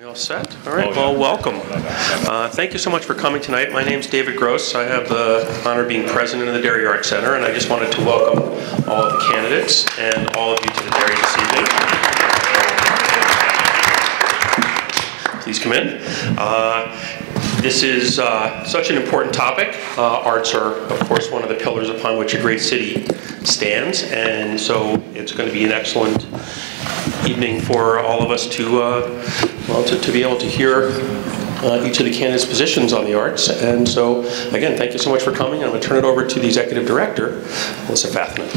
We all set? All right, well, welcome. Thank you so much for coming tonight. My name's David Gross. I have the honor of being president of the Dairy Arts Center, and I just wanted to welcome all of the candidates and all of you to the dairy this evening. Please come in. This is such an important topic. Arts are, of course, one of the pillars upon which a great city stands, and so it's going to be an excellent evening for all of us to be able to hear each of the candidates' positions on the arts. And so, again, thank you so much for coming. I'm going to turn it over to the Executive Director, Melissa Fathman.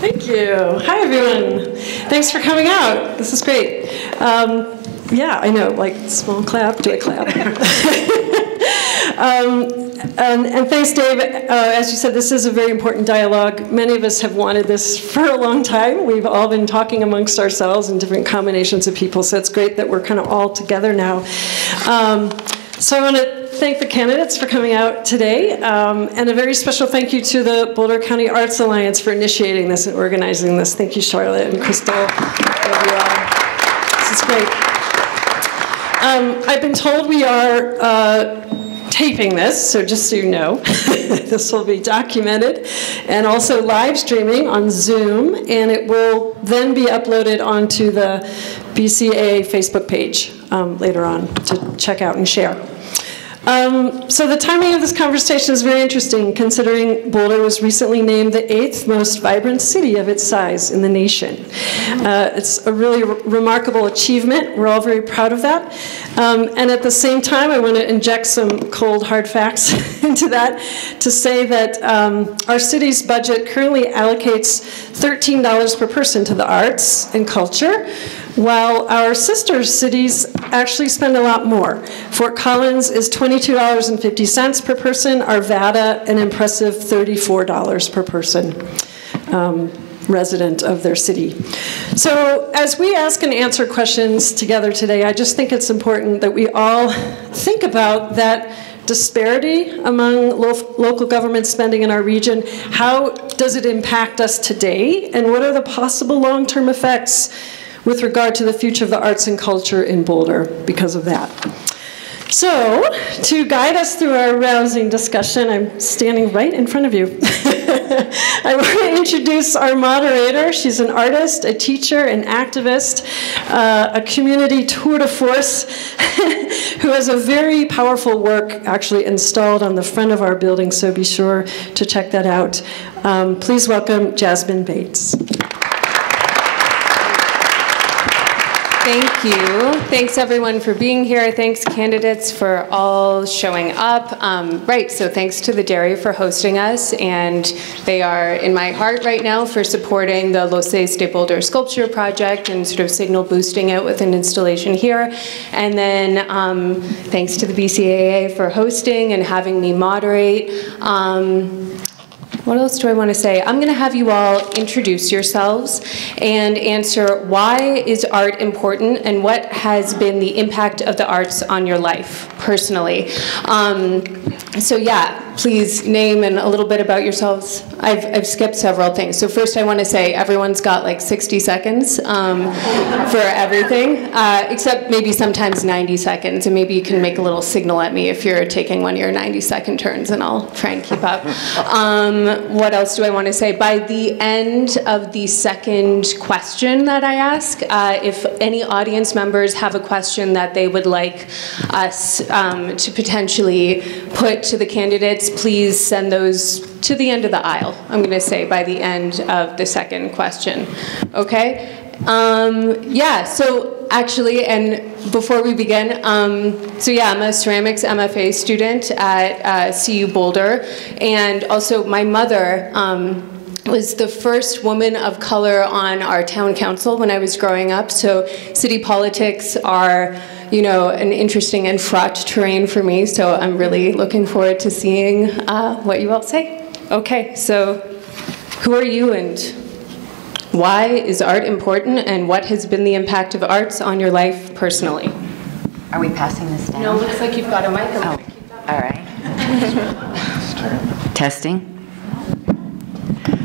Thank you. Hi, everyone. Thanks for coming out. This is great. Yeah, I know, like, small clap, do a clap. And thanks, Dave. As you said, this is a very important dialogue. Many of us have wanted this for a long time. We've all been talking amongst ourselves in different combinations of people, so it's great that we're kind of all together now. So I want to thank the candidates for coming out today, and a very special thank you to the Boulder County Arts Alliance for initiating this and organizing this. Thank you, Charlotte and Crystal. Love you all. This is great. I've been told we are taping this, so just so you know, this will be documented and also live streaming on Zoom, and it will then be uploaded onto the BCAA Facebook page later on to check out and share. So the timing of this conversation is very interesting, considering Boulder was recently named the 8th most vibrant city of its size in the nation. It's a really remarkable achievement. We're all very proud of that. And at the same time, I want to inject some cold, hard facts into that to say that our city's budget currently allocates $13 per person to the arts and culture, while our sister cities actually spend a lot more. Fort Collins is $22.50 per person, Arvada an impressive $34 per person resident of their city. So as we ask and answer questions together today, I just think it's important that we all think about that disparity among local government spending in our region. How does it impact us today, and what are the possible long-term effects with regard to the future of the arts and culture in Boulder because of that? So, to guide us through our rousing discussion, I'm standing right in front of you. I want to introduce our moderator. She's an artist, a teacher, an activist, a community tour de force, who has a very powerful work actually installed on the front of our building, so be sure to check that out. Please welcome Jasmine Bates. Thank you. Thanks, everyone, for being here. Thanks, candidates, for all showing up. Right, so thanks to the dairy for hosting us, and they are in my heart right now for supporting the Los Seis de Boulder sculpture project and sort of signal boosting it with an installation here. And then thanks to the BCAA for hosting and having me moderate. What else do I want to say? I'm going to have you all introduce yourselves and answer why is art important and what has been the impact of the arts on your life personally. So yeah, please name and a little bit about yourselves. I've skipped several things. So first I want to say everyone's got like 60 seconds for everything, except maybe sometimes 90 seconds. And maybe you can make a little signal at me if you're taking one of your 90-second turns, and I'll try and keep up. What else do I want to say? By the end of the second question that I ask, if any audience members have a question that they would like us to potentially put to the candidates, please send those to the end of the aisle, I'm going to say, by the end of the second question. Okay? Yeah, so actually, and before we begin, so yeah, I'm a ceramics MFA student at CU Boulder, and also my mother was the first woman of color on our town council when I was growing up, so city politics are, you know, an interesting and fraught terrain for me, so I'm really looking forward to seeing what you all say. Okay, so who are you and why is art important, and what has been the impact of arts on your life personally? Are we passing this down? No, looks like you've got a mic. Oh, all right. Testing.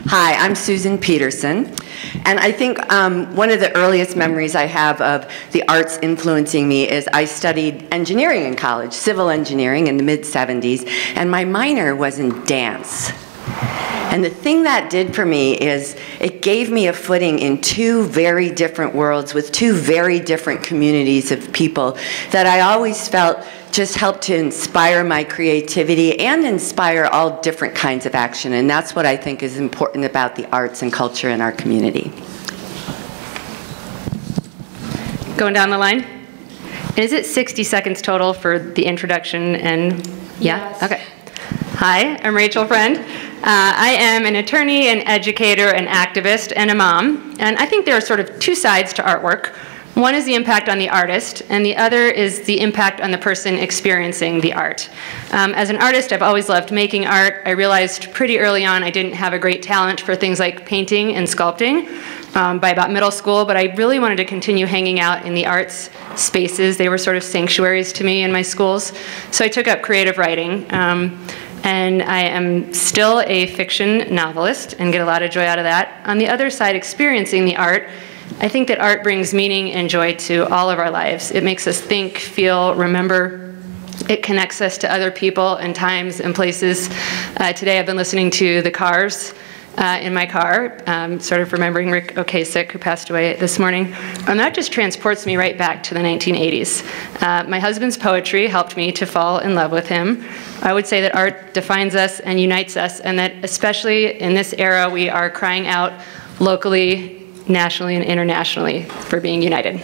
Hi, I'm Susan Peterson, And I think one of the earliest memories I have of the arts influencing me is I studied engineering in college, civil engineering in the mid-'70s, and my minor was in dance. And the thing that did for me is it gave me a footing in two very different worlds with two very different communities of people that I always felt just helped to inspire my creativity and inspire all different kinds of action. And that's what I think is important about the arts and culture in our community. Going down the line. Is it 60 seconds total for the introduction and, yeah? Yes. Okay. Hi, I'm Rachel Friend. I am an attorney, an educator, an activist, and a mom. And I think there are sort of two sides to artwork. One is the impact on the artist, and the other is the impact on the person experiencing the art. As an artist, I've always loved making art. I realized pretty early on I didn't have a great talent for things like painting and sculpting by about middle school, but I really wanted to continue hanging out in the arts spaces. They were sort of sanctuaries to me in my schools. So I took up creative writing. And I am still a fiction novelist and get a lot of joy out of that. On the other side, experiencing the art, I think that art brings meaning and joy to all of our lives. It makes us think, feel, remember. It connects us to other people and times and places. Today I've been listening to The Cars in my car, sort of remembering Rick Ocasek, who passed away this morning. And that just transports me right back to the 1980s. My husband's poetry helped me to fall in love with him. I would say that art defines us and unites us, and that especially in this era, we are crying out locally, nationally, and internationally for being united.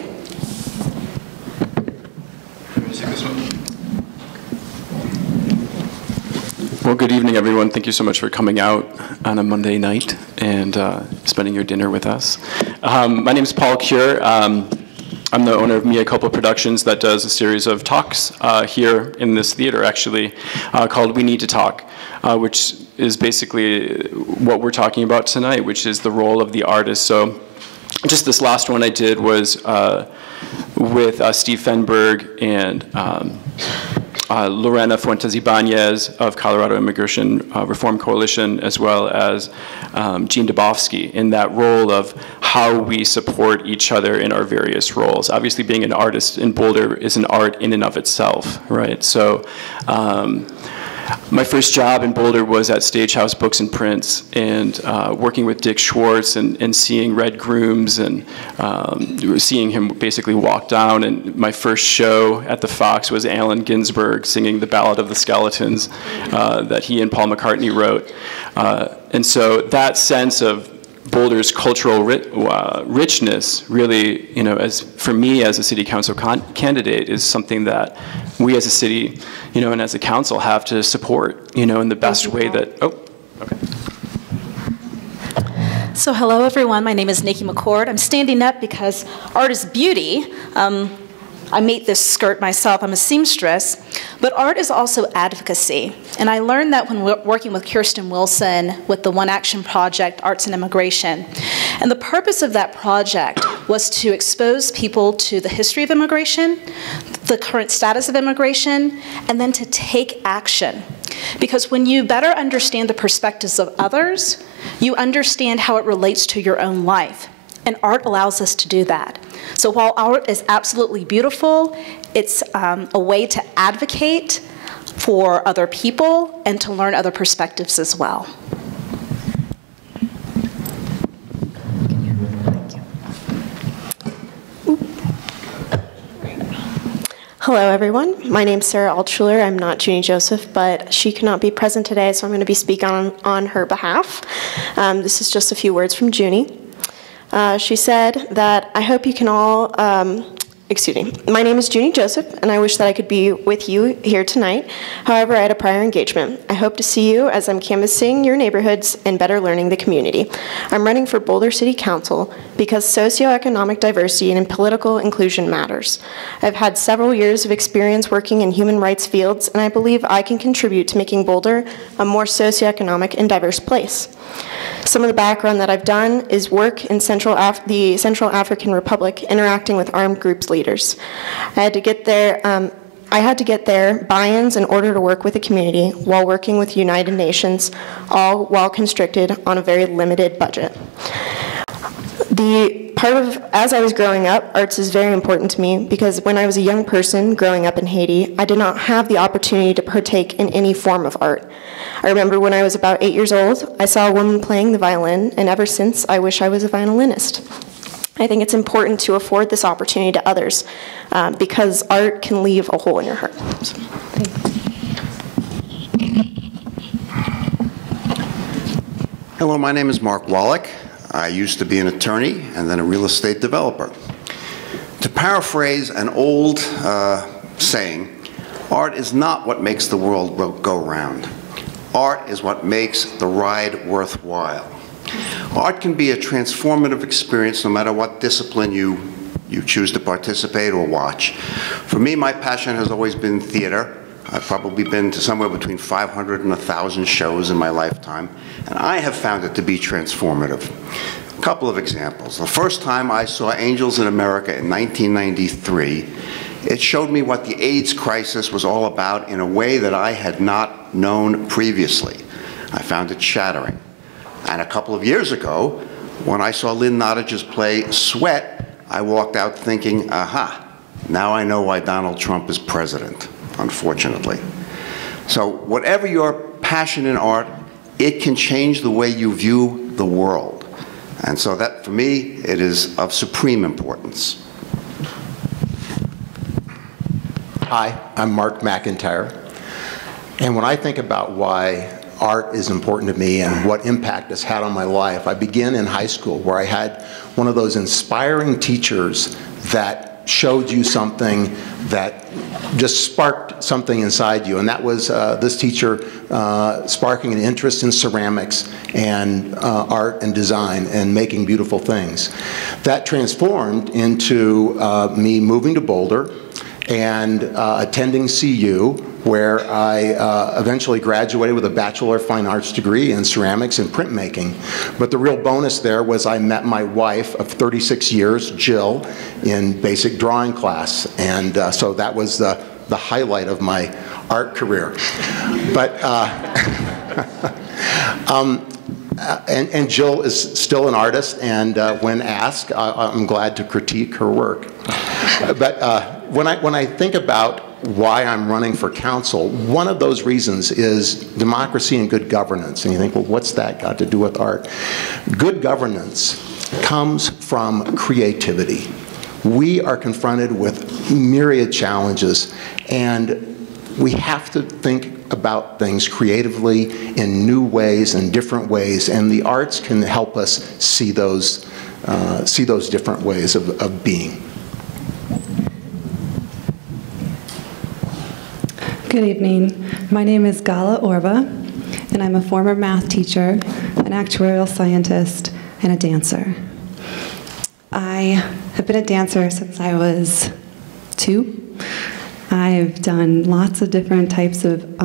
Well, good evening, everyone. Thank you so much for coming out on a Monday night and spending your dinner with us. My name is Paul Cure. I'm the owner of Mea Culpa Productions that does a series of talks here in this theater, actually, called We Need to Talk, which is basically what we're talking about tonight, which is the role of the artist. So just this last one I did was with Steve Fenberg and Lorena Fuentes-Ibanez of Colorado Immigration Reform Coalition, as well as Jean Dubofsky, in that role of how we support each other in our various roles. Obviously, being an artist in Boulder is an art in and of itself, right? So my first job in Boulder was at Stagehouse Books and Prints, and working with Dick Schwartz and seeing Red Grooms and seeing him basically walk down. And my first show at the Fox was Allen Ginsberg singing the Ballad of the Skeletons that he and Paul McCartney wrote. And so that sense of Boulder's cultural richness really, you know, as for me as a city council candidate, is something that we as a city, you know, and as a council have to support, you know, in the best way that, oh, okay. So hello everyone, my name is Nikki McCord. I'm standing up because art is beauty. I made this skirt myself, I'm a seamstress, but art is also advocacy. And I learned that when working with Kirsten Wilson with the One Action Project, Arts and Immigration. And the purpose of that project was to expose people to the history of immigration, the current status of immigration, and then to take action. Because when you better understand the perspectives of others, you understand how it relates to your own life. And art allows us to do that. So while art is absolutely beautiful, it's a way to advocate for other people and to learn other perspectives as well. Hello, everyone. My name's Sarah Altschuler. I'm not Junie Joseph, but she cannot be present today, so I'm going to be speaking on her behalf. This is just a few words from Junie. She said that, I hope you can all, my name is Junie Joseph, and I wish that I could be with you here tonight. However, I had a prior engagement. I hope to see you as I'm canvassing your neighborhoods and better learning the community. I'm running for Boulder City Council because socioeconomic diversity and political inclusion matters. I've had several years of experience working in human rights fields, and I believe I can contribute to making Boulder a more socioeconomic and diverse place. Some of the background that I've done is work in the Central African Republic, interacting with armed groups leaders. I had to get their buy-ins in order to work with the community while working with United Nations, all while constricted on a very limited budget. As I was growing up, arts is very important to me because when I was a young person growing up in Haiti, I did not have the opportunity to partake in any form of art. I remember when I was about 8 years old, I saw a woman playing the violin, and ever since, I wish I was a violinist. I think it's important to afford this opportunity to others because art can leave a hole in your heart. So, hello, my name is Mark Wallach. I used to be an attorney and then a real estate developer. To paraphrase an old saying, art is not what makes the world go round. Art is what makes the ride worthwhile. Art can be a transformative experience no matter what discipline you choose to participate or watch. For me, my passion has always been theater. I've probably been to somewhere between 500 and 1,000 shows in my lifetime, and I have found it to be transformative. A couple of examples. The first time I saw Angels in America in 1993, it showed me what the AIDS crisis was all about in a way that I had not known previously. I found it shattering. And a couple of years ago, when I saw Lynn Nottage's play Sweat, I walked out thinking, aha, now I know why Donald Trump is president. Unfortunately. So whatever your passion in art, it can change the way you view the world. And so that, for me, it is of supreme importance. Hi, I'm Mark McIntyre. And when I think about why art is important to me and what impact it's had on my life, I begin in high school where I had one of those inspiring teachers that showed you something that just sparked something inside you, and that was this teacher sparking an interest in ceramics and art and design and making beautiful things. That transformed into me moving to Boulder and attending CU, where I eventually graduated with a Bachelor of Fine Arts degree in ceramics and printmaking. But the real bonus there was I met my wife of 36 years, Jill, in basic drawing class. And so that was the highlight of my art career. But, and Jill is still an artist, and when asked, I'm glad to critique her work. But when I think about why I'm running for council, one of those reasons is democracy and good governance. And you think, well, what's that got to do with art? Good governance comes from creativity. We are confronted with myriad challenges, and we have to think about things creatively in new ways and different ways, and the arts can help us see those different ways of being. Good evening. My name is Gala Orva, and I'm a former math teacher, an actuarial scientist, and a dancer. I have been a dancer since I was 2. I've done lots of different types of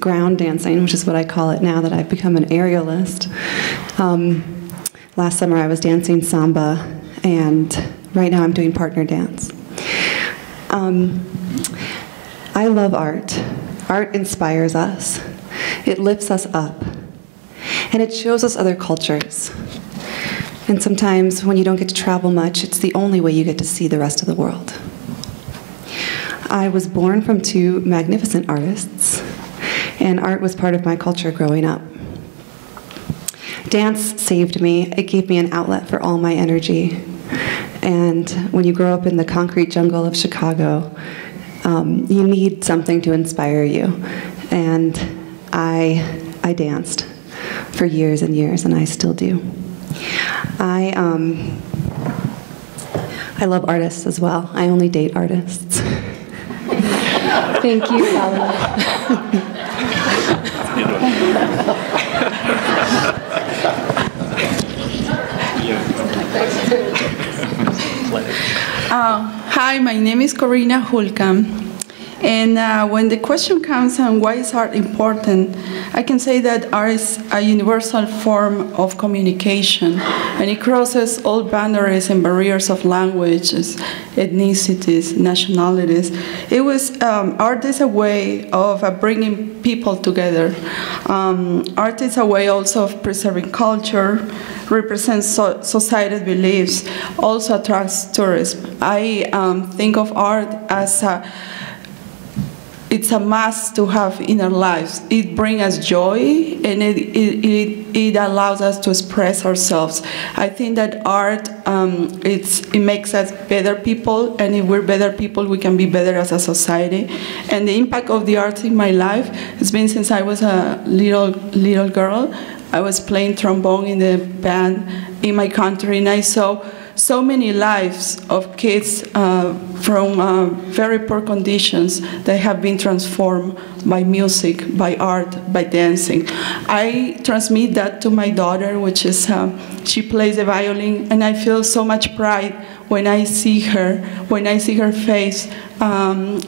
ground dancing, which is what I call it now that I've become an aerialist. Last summer I was dancing samba, and right now I'm doing partner dance. I love art. Art inspires us. It lifts us up. And it shows us other cultures. And sometimes when you don't get to travel much, it's the only way you get to see the rest of the world. I was born from 2 magnificent artists, and art was part of my culture growing up. Dance saved me. It gave me an outlet for all my energy. And when you grow up in the concrete jungle of Chicago, you need something to inspire you. And I danced for years and years, and I still do. I love artists as well. I only date artists. Thank you, Hi, my name is Corina Hulka. And when the question comes on why is art important, I can say that art is a universal form of communication, and it crosses all boundaries and barriers of languages, ethnicities, nationalities. Art is a way of bringing people together. Art is a way also of preserving culture, represents society's beliefs, also attracts tourists. I think of art as it's a must to have in our lives. It brings us joy, and it allows us to express ourselves. I think that art, it makes us better people, and if we're better people, we can be better as a society. And the impact of the arts in my life has been since I was a little girl. I was playing trombone in the band in my country, and I saw so many lives of kids from very poor conditions that have been transformed by music, by art, by dancing. I transmit that to my daughter, which is, she plays the violin, and I feel so much pride when I see her face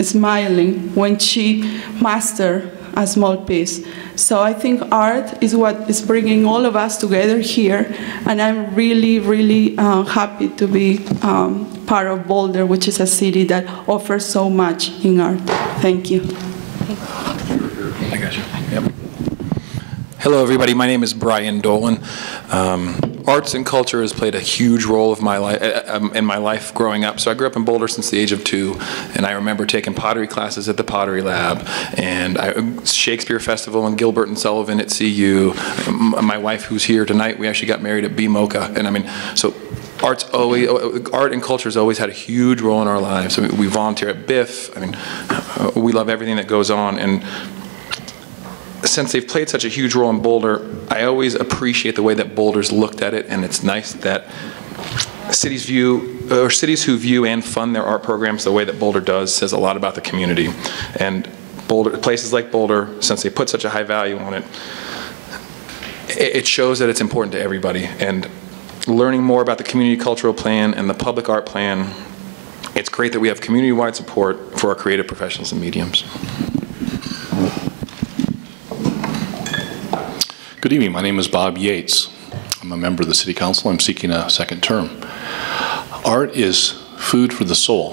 smiling when she masters a small piece. So I think art is what is bringing all of us together here, and I'm really, really happy to be part of Boulder, which is a city that offers so much in art. Thank you. I got you. Yep. Hello, everybody. My name is Brian Dolan. Arts and culture has played a huge role of in my life growing up. So I grew up in Boulder since the age of 2, and I remember taking pottery classes at the Pottery Lab, and Shakespeare Festival and Gilbert and Sullivan at CU. My wife, who's here tonight, we actually got married at BMOCA, and I mean, so art and culture has always had a huge role in our lives. I mean, we volunteer at BIF. I mean, we love everything that goes on, and since they've played such a huge role in Boulder, I always appreciate the way that Boulder's looked at it, and it's nice that cities who view and fund their art programs the way that Boulder does says a lot about the community. And places like Boulder, since they put such a high value on it, it shows that it's important to everybody. And learning more about the community cultural plan and the public art plan, it's great that we have community-wide support for our creative professionals and mediums. Good evening. My name is Bob Yates. I'm a member of the City Council. I'm seeking a second term. Art is food for the soul.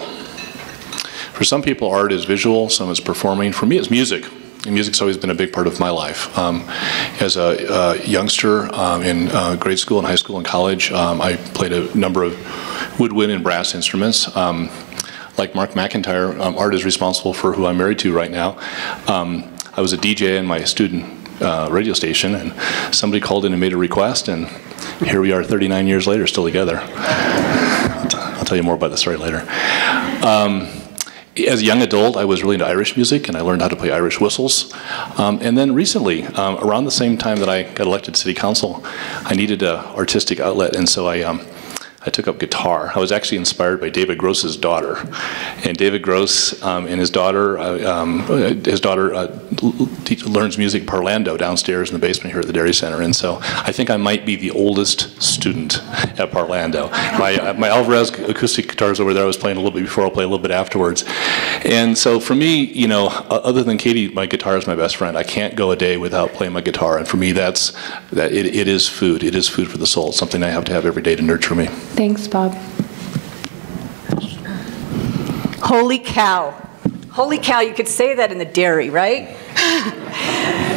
For some people, art is visual, some is performing. For me, it's music. And music's always been a big part of my life. As a youngster in grade school and high school and college, I played a number of woodwind and brass instruments. Like Mark McIntyre, art is responsible for who I'm married to right now. I was a DJ in my student radio station, and somebody called in and made a request, and here we are 39 years later, still together. I'll tell you more about the story later. As a young adult, I was really into Irish music, and I learned how to play Irish whistles. And then recently, around the same time that I got elected to City Council, I needed an artistic outlet, and so I took up guitar. I was actually inspired by David Gross's daughter. And David Gross and his daughter learns music parlando downstairs in the basement here at the Dairy Center. And so I think I might be the oldest student at parlando. My Alvarez acoustic guitars over there, I was playing a little bit before, I'll play a little bit afterwards. And so for me, you know, other than Katie, my guitar is my best friend. I can't go a day without playing my guitar. And for me, it is food. It is food for the soul. It's something I have to have every day to nurture me. Thanks, Bob. Holy cow. Holy cow, you could say that in the dairy, right?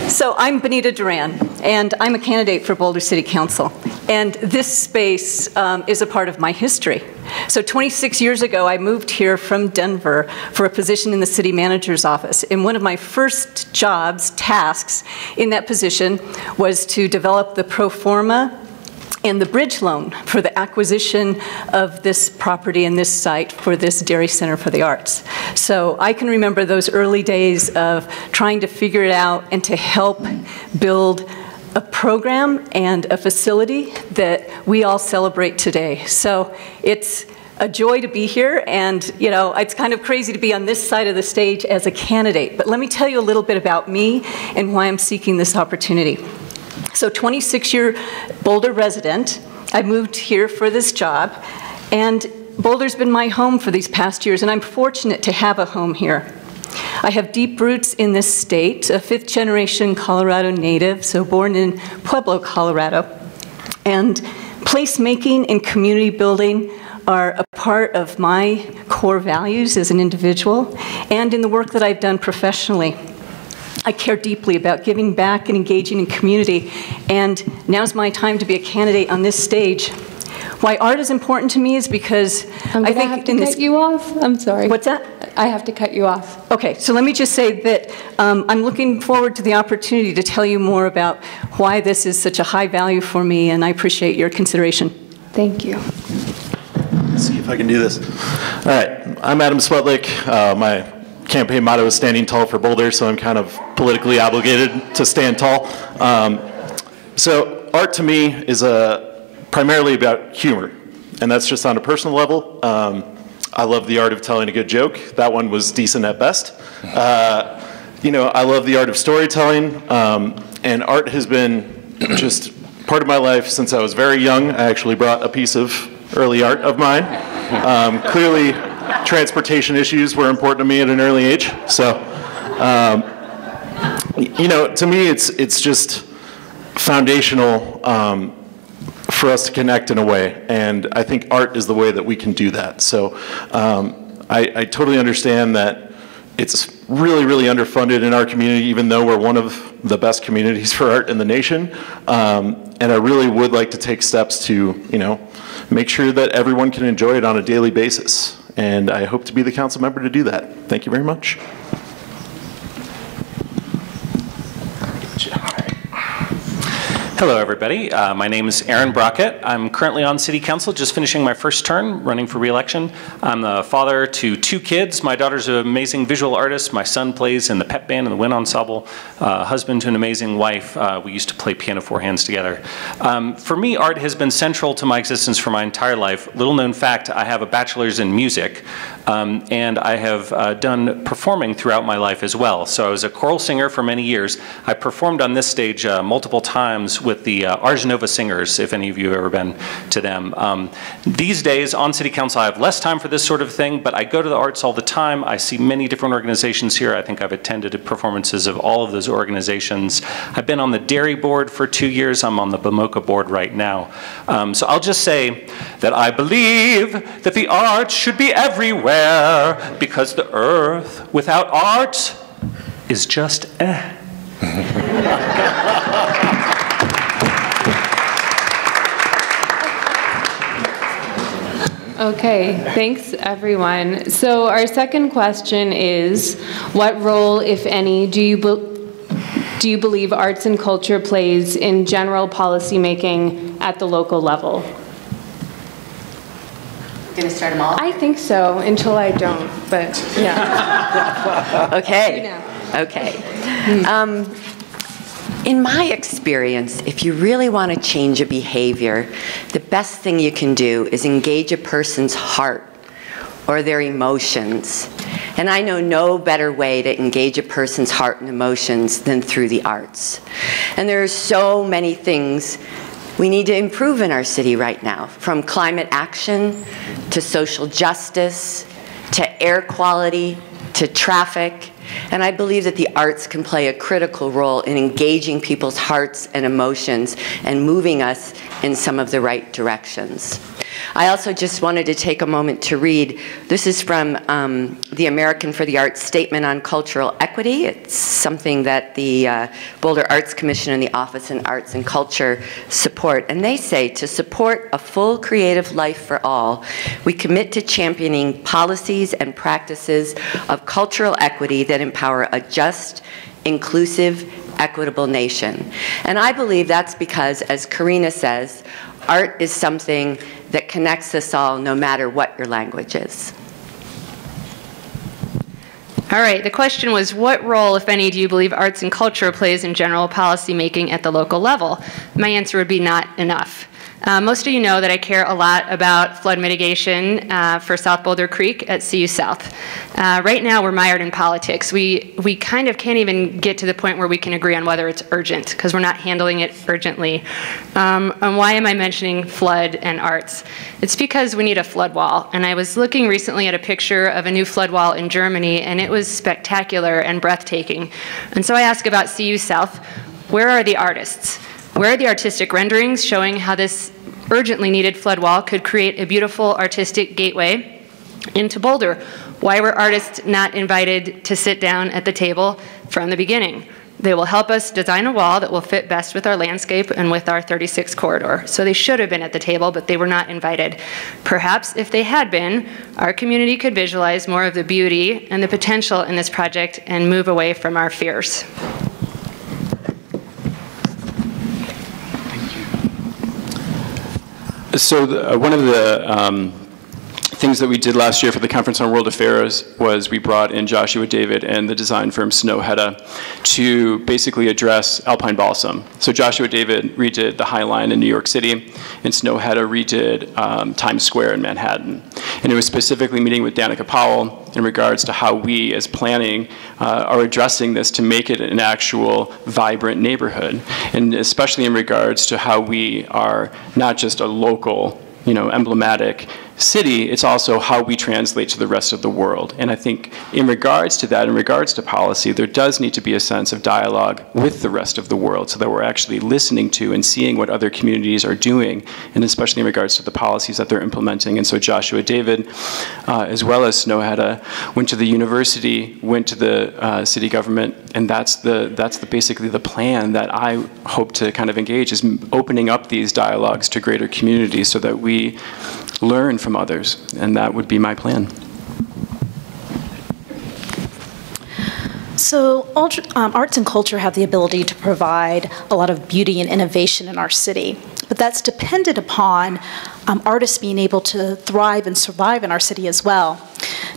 So I'm Benita Duran, and I'm a candidate for Boulder City Council. And this space is a part of my history. So 26 years ago, I moved here from Denver for a position in the city manager's office. And one of my first tasks in that position was to develop the pro forma and the bridge loan for the acquisition of this property and this site for this Dairy Center for the Arts. So I can remember those early days of trying to figure it out and to help build a program and a facility that we all celebrate today. So it's a joy to be here, and you know, it's kind of crazy to be on this side of the stage as a candidate. But let me tell you a little bit about me and why I'm seeking this opportunity. So 26-year Boulder resident, I moved here for this job, and Boulder's been my home for these past years, and I'm fortunate to have a home here. I have deep roots in this state, a fifth-generation Colorado native, so born in Pueblo, Colorado. And placemaking and community building are a part of my core values as an individual and in the work that I've done professionally. I care deeply about giving back and engaging in community, and now's my time to be a candidate on this stage. Why art is important to me is because I think have to cut you off. I'm sorry. What's that? I have to cut you off. Okay, so let me just say that I'm looking forward to the opportunity to tell you more about why this is such a high value for me, and I appreciate your consideration. Thank you. Let's see if I can do this. All right, I'm Adam Swetlick. My campaign motto is standing tall for Boulder, so I'm kind of politically obligated to stand tall. So art to me is primarily about humor, and that's just on a personal level. I love the art of telling a good joke. That one was decent at best. You know, I love the art of storytelling, and art has been just part of my life since I was very young. I actually brought a piece of early art of mine. Clearly, transportation issues were important to me at an early age. So, you know, to me, it's just foundational for us to connect in a way, and I think art is the way that we can do that. So I totally understand that it's really, really underfunded in our community, even though we're one of the best communities for art in the nation. And I really would like to take steps to, you know, make sure that everyone can enjoy it on a daily basis. And I hope to be the council member to do that. Thank you very much. Hello, everybody. My name is Aaron Brockett. I'm currently on City Council, just finishing my first term, running for re-election. I'm the father to 2 kids. My daughter's an amazing visual artist. My son plays in the pep band and the wind ensemble. Husband to an amazing wife. We used to play piano 4 hands together. For me, art has been central to my existence for my entire life. Little known fact, I have a bachelor's in music, and I have done performing throughout my life as well. So I was a choral singer for many years. I performed on this stage multiple times with the Ars Nova Singers, if any of you have ever been to them. These days on City Council I have less time for this sort of thing, but I go to the arts all the time. I see many different organizations here. I think I've attended performances of all of those organizations. I've been on the Dairy Board for 2 years. I'm on the BMOCA board right now. So I'll just say that I believe that the arts should be everywhere, because the earth without art is just eh. Okay, thanks everyone. So our second question is, what role, if any, do you believe arts and culture plays in general policy making at the local level? Gonna start them all? I think so, until I don't, but yeah. Okay. You know. Okay. In my experience, if you really want to change a behavior, the best thing you can do is engage a person's heart or their emotions. And I know no better way to engage a person's heart and emotions than through the arts. And there are so many things we need to improve in our city right now, from climate action to social justice to air quality to traffic. And I believe that the arts can play a critical role in engaging people's hearts and emotions and moving us in some of the right directions. I also just wanted to take a moment to read. This is from the American for the Arts Statement on Cultural Equity. It's something that the Boulder Arts Commission and the Office in Arts and Culture support. And they say, to support a full creative life for all, we commit to championing policies and practices of cultural equity that empower a just, inclusive, equitable nation. And I believe that's because, as Karina says, art is something that connects us all no matter what your language is. All right, the question was, what role, if any, do you believe arts and culture plays in general policy making at the local level? My answer would be not enough. Most of you know that I care a lot about flood mitigation for South Boulder Creek at CU South. Right now, we're mired in politics. We kind of can't even get to the point where we can agree on whether it's urgent, because we're not handling it urgently. And why am I mentioning flood and arts? It's because we need a flood wall. And I was looking recently at a picture of a new flood wall in Germany, and it was spectacular and breathtaking. And so I asked about CU South, where are the artists? Where are the artistic renderings showing how this urgently needed flood wall could create a beautiful artistic gateway into Boulder? Why were artists not invited to sit down at the table from the beginning? They will help us design a wall that will fit best with our landscape and with our 36 corridor. So they should have been at the table, but they were not invited. Perhaps if they had been, our community could visualize more of the beauty and the potential in this project and move away from our fears. So one of the things that we did last year for the Conference on World Affairs was we brought in Joshua David and the design firm Snøhetta to basically address alpine balsam. So Joshua David redid the High Line in New York City, and Snøhetta redid Times Square in Manhattan. And it was specifically meeting with Danica Powell in regards to how we as planning are addressing this to make it an actual vibrant neighborhood, and especially in regards to how we are not just a local, emblematic city, it's also how we translate to the rest of the world. And I think in regards to that, in regards to policy, there does need to be a sense of dialogue with the rest of the world so that we're actually listening to and seeing what other communities are doing, and especially in regards to the policies that they're implementing. And so Joshua David, as well as Snøhetta, went to the university, went to the city government, and that's basically the plan that I hope to kind of engage, is opening up these dialogues to greater communities so that we learn from others, and that would be my plan. So arts and culture have the ability to provide a lot of beauty and innovation in our city, but that's dependent upon artists being able to thrive and survive in our city as well.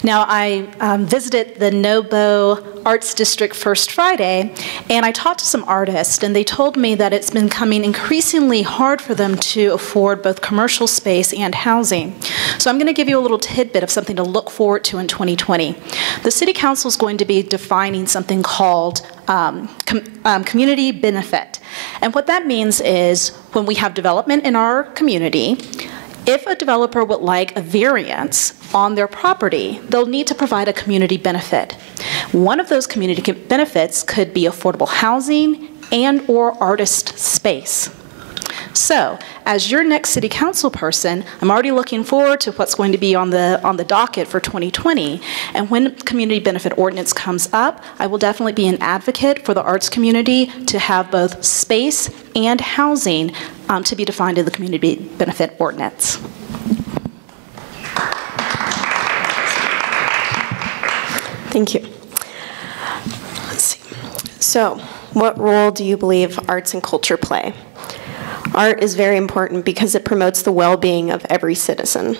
Now, I visited the Nobo Arts District first Friday, and I talked to some artists, and they told me that it's been becoming increasingly hard for them to afford both commercial space and housing. So I'm going to give you a little tidbit of something to look forward to in 2020. The City Council is going to be defining something called community benefit. And what that means is when we have development in our community, if a developer would like a variance on their property, they'll need to provide a community benefit. One of those community benefits could be affordable housing and/or artist space. So, as your next city council person, I'm already looking forward to what's going to be on the docket for 2020. And when community benefit ordinance comes up, I will definitely be an advocate for the arts community to have both space and housing to be defined in the community benefit ordinance. Thank you. Let's see. So, what role do you believe arts and culture play? Art is very important because it promotes the well-being of every citizen.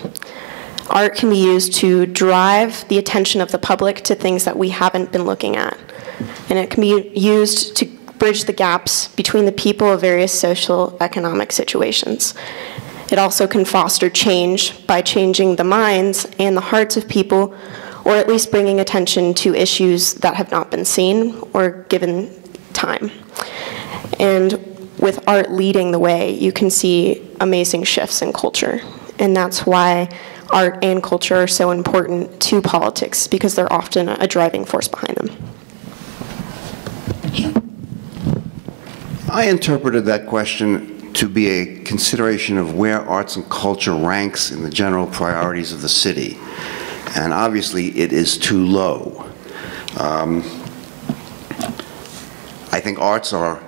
Art can be used to drive the attention of the public to things that we haven't been looking at. And it can be used to bridge the gaps between the people of various social, economic situations. It also can foster change by changing the minds and the hearts of people, or at least bringing attention to issues that have not been seen or given time. And with art leading the way, you can see amazing shifts in culture. And that's why art and culture are so important to politics, because they're often a driving force behind them. I interpreted that question to be a consideration of where arts and culture ranks in the general priorities of the city. And obviously, it is too low. I think arts are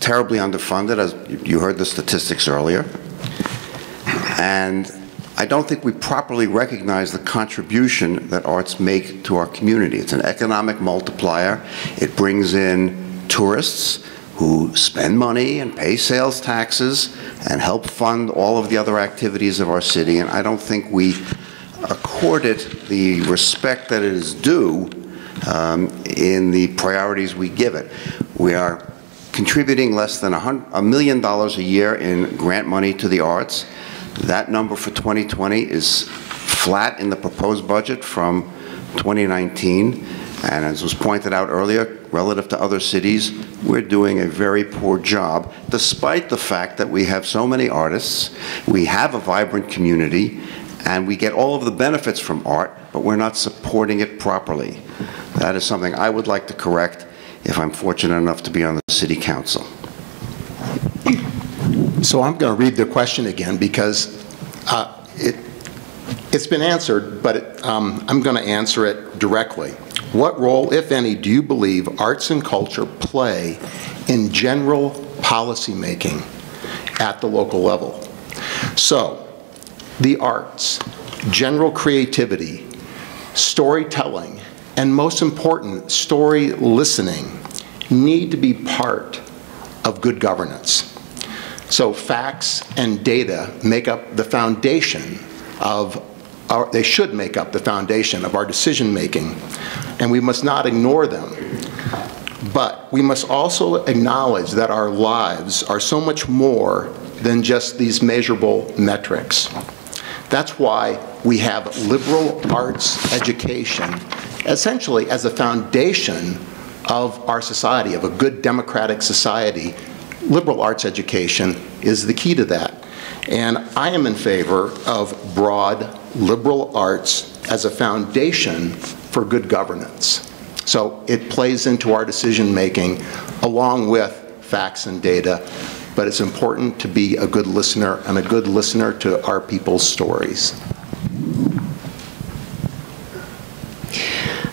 terribly underfunded, as you heard the statistics earlier. And I don't think we properly recognize the contribution that arts make to our community. It's an economic multiplier. It brings in tourists who spend money and pay sales taxes and help fund all of the other activities of our city. And I don't think we accord it the respect that it is due in the priorities we give it. We are contributing less than $1 million a year in grant money to the arts. That number for 2020 is flat in the proposed budget from 2019. And as was pointed out earlier, relative to other cities, we're doing a very poor job, despite the fact that we have so many artists, we have a vibrant community, and we get all of the benefits from art, but we're not supporting it properly. That is something I would like to correct if I'm fortunate enough to be on the City Council. So I'm going to read the question again because It's been answered, but I'm going to answer it directly. What role, if any, do you believe arts and culture play in general policy making at the local level? So, the arts, general creativity, storytelling, and most important, story listening need to be part of good governance. So facts and data make up the foundation of they should make up the foundation of our decision making, and we must not ignore them. But we must also acknowledge that our lives are so much more than just these measurable metrics. That's why we have liberal arts education essentially as a foundation of our society, of a good democratic society. Liberal arts education is the key to that. And I am in favor of broad liberal arts as a foundation for good governance. So it plays into our decision making along with facts and data, but it's important to be a good listener and a good listener to our people's stories.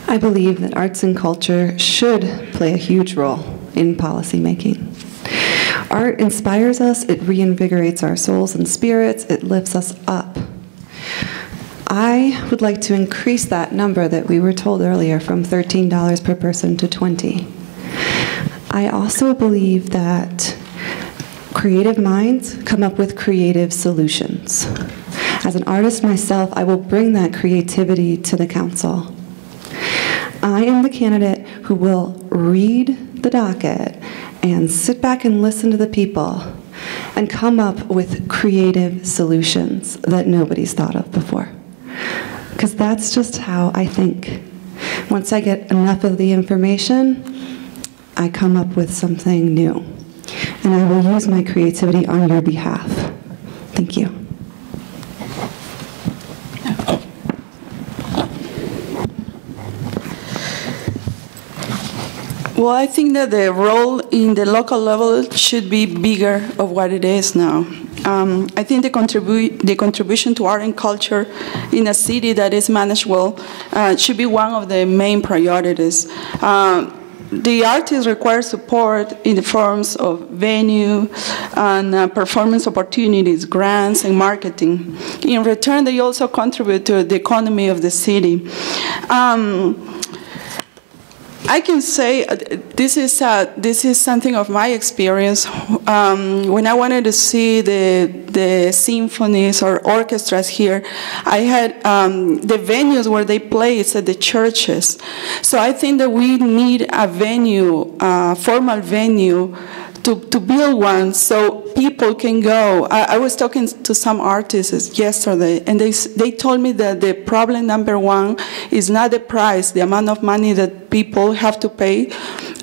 I believe that arts and culture should play a huge role in policy making. Art inspires us, it reinvigorates our souls and spirits, it lifts us up. I would like to increase that number that we were told earlier from $13 per person to $20. I also believe that creative minds come up with creative solutions. As an artist myself, I will bring that creativity to the council. I am the candidate who will read the docket and sit back and listen to the people and come up with creative solutions that nobody's thought of before. Because that's just how I think. Once I get enough of the information, I come up with something new. And I will use my creativity on your behalf. Thank you. Well, I think that the role in the local level should be bigger of what it is now. I think the contribution to art and culture in a city that is managed well should be one of the main priorities. The artists require support in the forms of venue and performance opportunities, grants, and marketing. In return, they also contribute to the economy of the city. I can say this is something of my experience. When I wanted to see the symphonies or orchestras here, I had the venues where they play is at the churches. So I think that we need a venue, formal venue, to build one so people can go. I was talking to some artists yesterday, and they told me that the problem number one is not the price, the amount of money that people have to pay.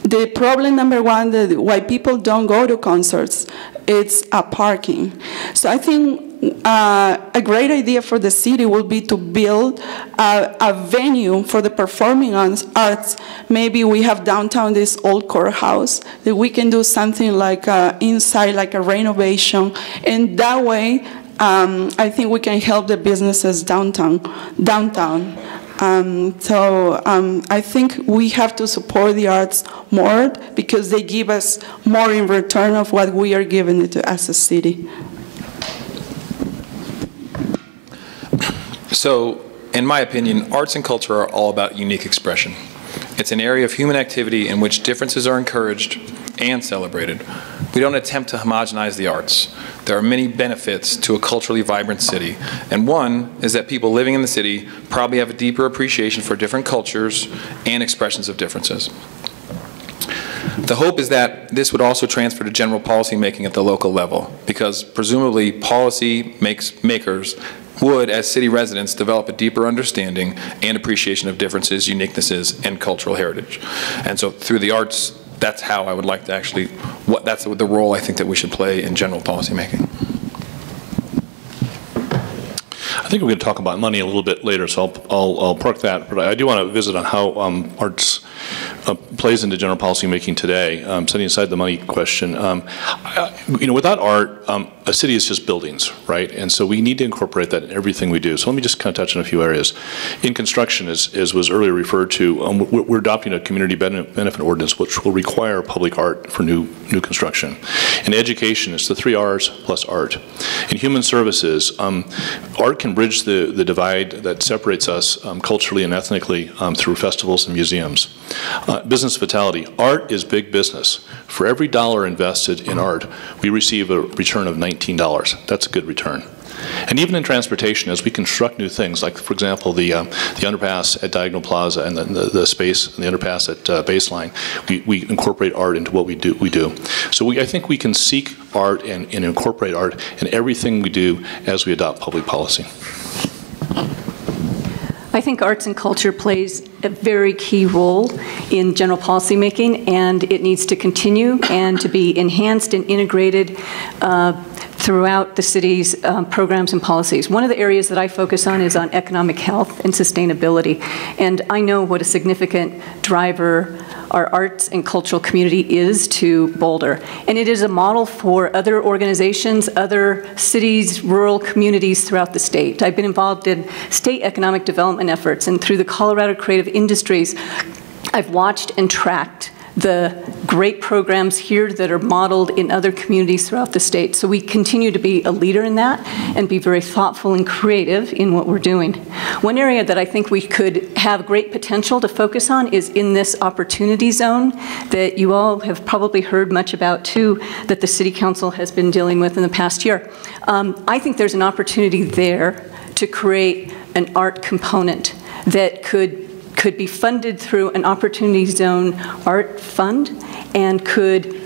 The problem number one, that why people don't go to concerts, it's parking. So I think a great idea for the city will be to build a venue for the performing arts. Maybe we have downtown this old courthouse, that we can do something like inside, like a renovation, and that way I think we can help the businesses downtown. I think we have to support the arts more because they give us more in return of what we are giving it to as a city. So, in my opinion, arts and culture are all about unique expression. It's an area of human activity in which differences are encouraged and celebrated. We don't attempt to homogenize the arts. There are many benefits to a culturally vibrant city, and one is that people living in the city probably have a deeper appreciation for different cultures and expressions of differences. The hope is that this would also transfer to general policy making at the local level, because presumably policy makers would, as city residents, develop a deeper understanding and appreciation of differences, uniquenesses, and cultural heritage. And so through the arts, that's how I would like to actually, that's the role I think that we should play in general policy making. I think we're going to talk about money a little bit later, so I'll park that. But I do want to visit on how arts plays into general policy making today, setting aside the money question. Without art, a city is just buildings, right? And so we need to incorporate that in everything we do. So let me just kind of touch on a few areas. In construction, as was earlier referred to, we're adopting a community benefit ordinance which will require public art for new construction. In education, it's the 3 R's plus art. In human services, art can bridge the divide that separates us culturally and ethnically through festivals and museums. Business vitality, art is big business. For every dollar invested in art, we receive a return of $19. That's a good return. And even in transportation, as we construct new things, like, for example, the underpass at Diagonal Plaza and the space and the underpass at Baseline, we incorporate art into what we do. So I think we can seek art and incorporate art in everything we do as we adopt public policy. I think arts and culture plays a very key role in general policy making, and it needs to continue and to be enhanced and integrated throughout the city's programs and policies. One of the areas that I focus on is on economic health and sustainability, and I know what a significant driver our arts and cultural community is to Boulder. And it is a model for other organizations, other cities, rural communities throughout the state. I've been involved in state economic development efforts, and through the Colorado Creative Industries, I've watched and tracked the great programs here that are modeled in other communities throughout the state. So we continue to be a leader in that and be very thoughtful and creative in what we're doing. One area that I think we could have great potential to focus on is in this opportunity zone that you all have probably heard much about too, that the City Council has been dealing with in the past year. I think there's an opportunity there to create an art component that could be funded through an Opportunity Zone art fund and could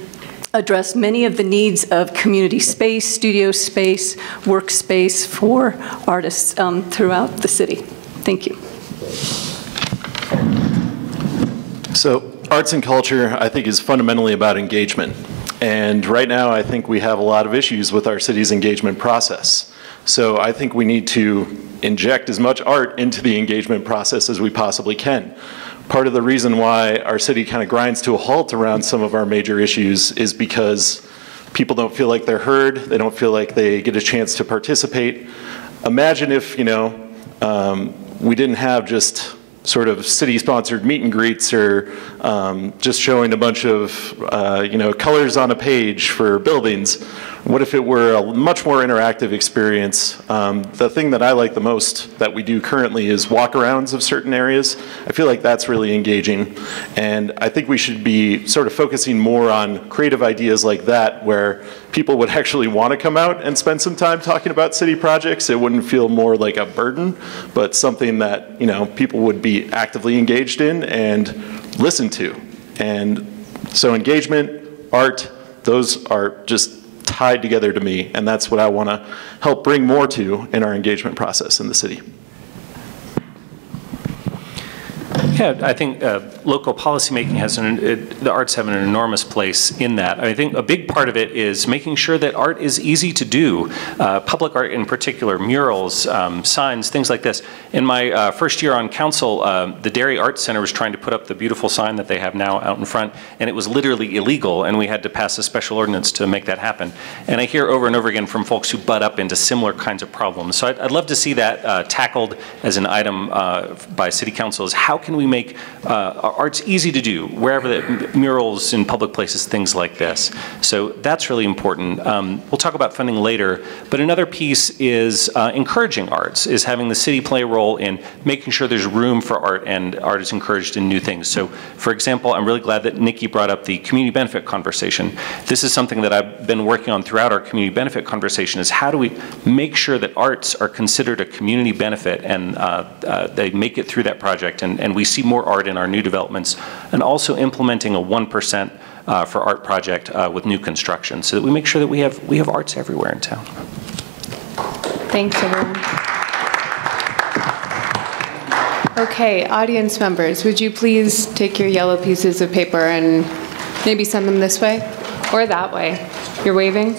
address many of the needs of community space, studio space, workspace for artists throughout the city. Thank you. So arts and culture, I think, is fundamentally about engagement. And right now, I think we have a lot of issues with our city's engagement process. So I think we need to inject as much art into the engagement process as we possibly can. Part of the reason why our city kind of grinds to a halt around some of our major issues is because people don't feel like they're heard, they don't feel like they get a chance to participate. Imagine if, we didn't have just sort of city-sponsored meet and greets or just showing a bunch of, colors on a page for buildings. What if it were a much more interactive experience? The thing that I like the most that we do currently is walk-arounds of certain areas. I feel like that's really engaging. And I think we should be sort of focusing more on creative ideas like that, where people would actually want to come out and spend some time talking about city projects. It wouldn't feel more like a burden, but something that people would be actively engaged in and listen to. And so engagement, art, those are just tied together to me, and that's what I want to help bring more to in our engagement process in the city. Yeah, I think local policymaking has the arts have an enormous place in that. I think a big part of it is making sure that art is easy to do, public art in particular, murals, signs, things like this. In my first year on council, the Dairy Arts Center was trying to put up the beautiful sign that they have now out in front, and it was literally illegal, and we had to pass a special ordinance to make that happen. And I hear over and over again from folks who butt up into similar kinds of problems. So I'd love to see that tackled as an item by City Council, is how can we make arts easy to do, wherever the murals in public places, things like this. So that's really important. We'll talk about funding later, but another piece is encouraging arts, is having the city play a role in making sure there's room for art and art is encouraged in new things. So for example, I'm really glad that Nikki brought up the community benefit conversation. This is something that I've been working on throughout our community benefit conversation, is how do we make sure that arts are considered a community benefit and they make it through that project, and we see more art in our new developments, and also implementing a 1% for art project with new construction, so that we make sure that we have arts everywhere in town. Thanks, everyone. Okay, audience members, would you please take your yellow pieces of paper and maybe send them this way or that way? You're waving?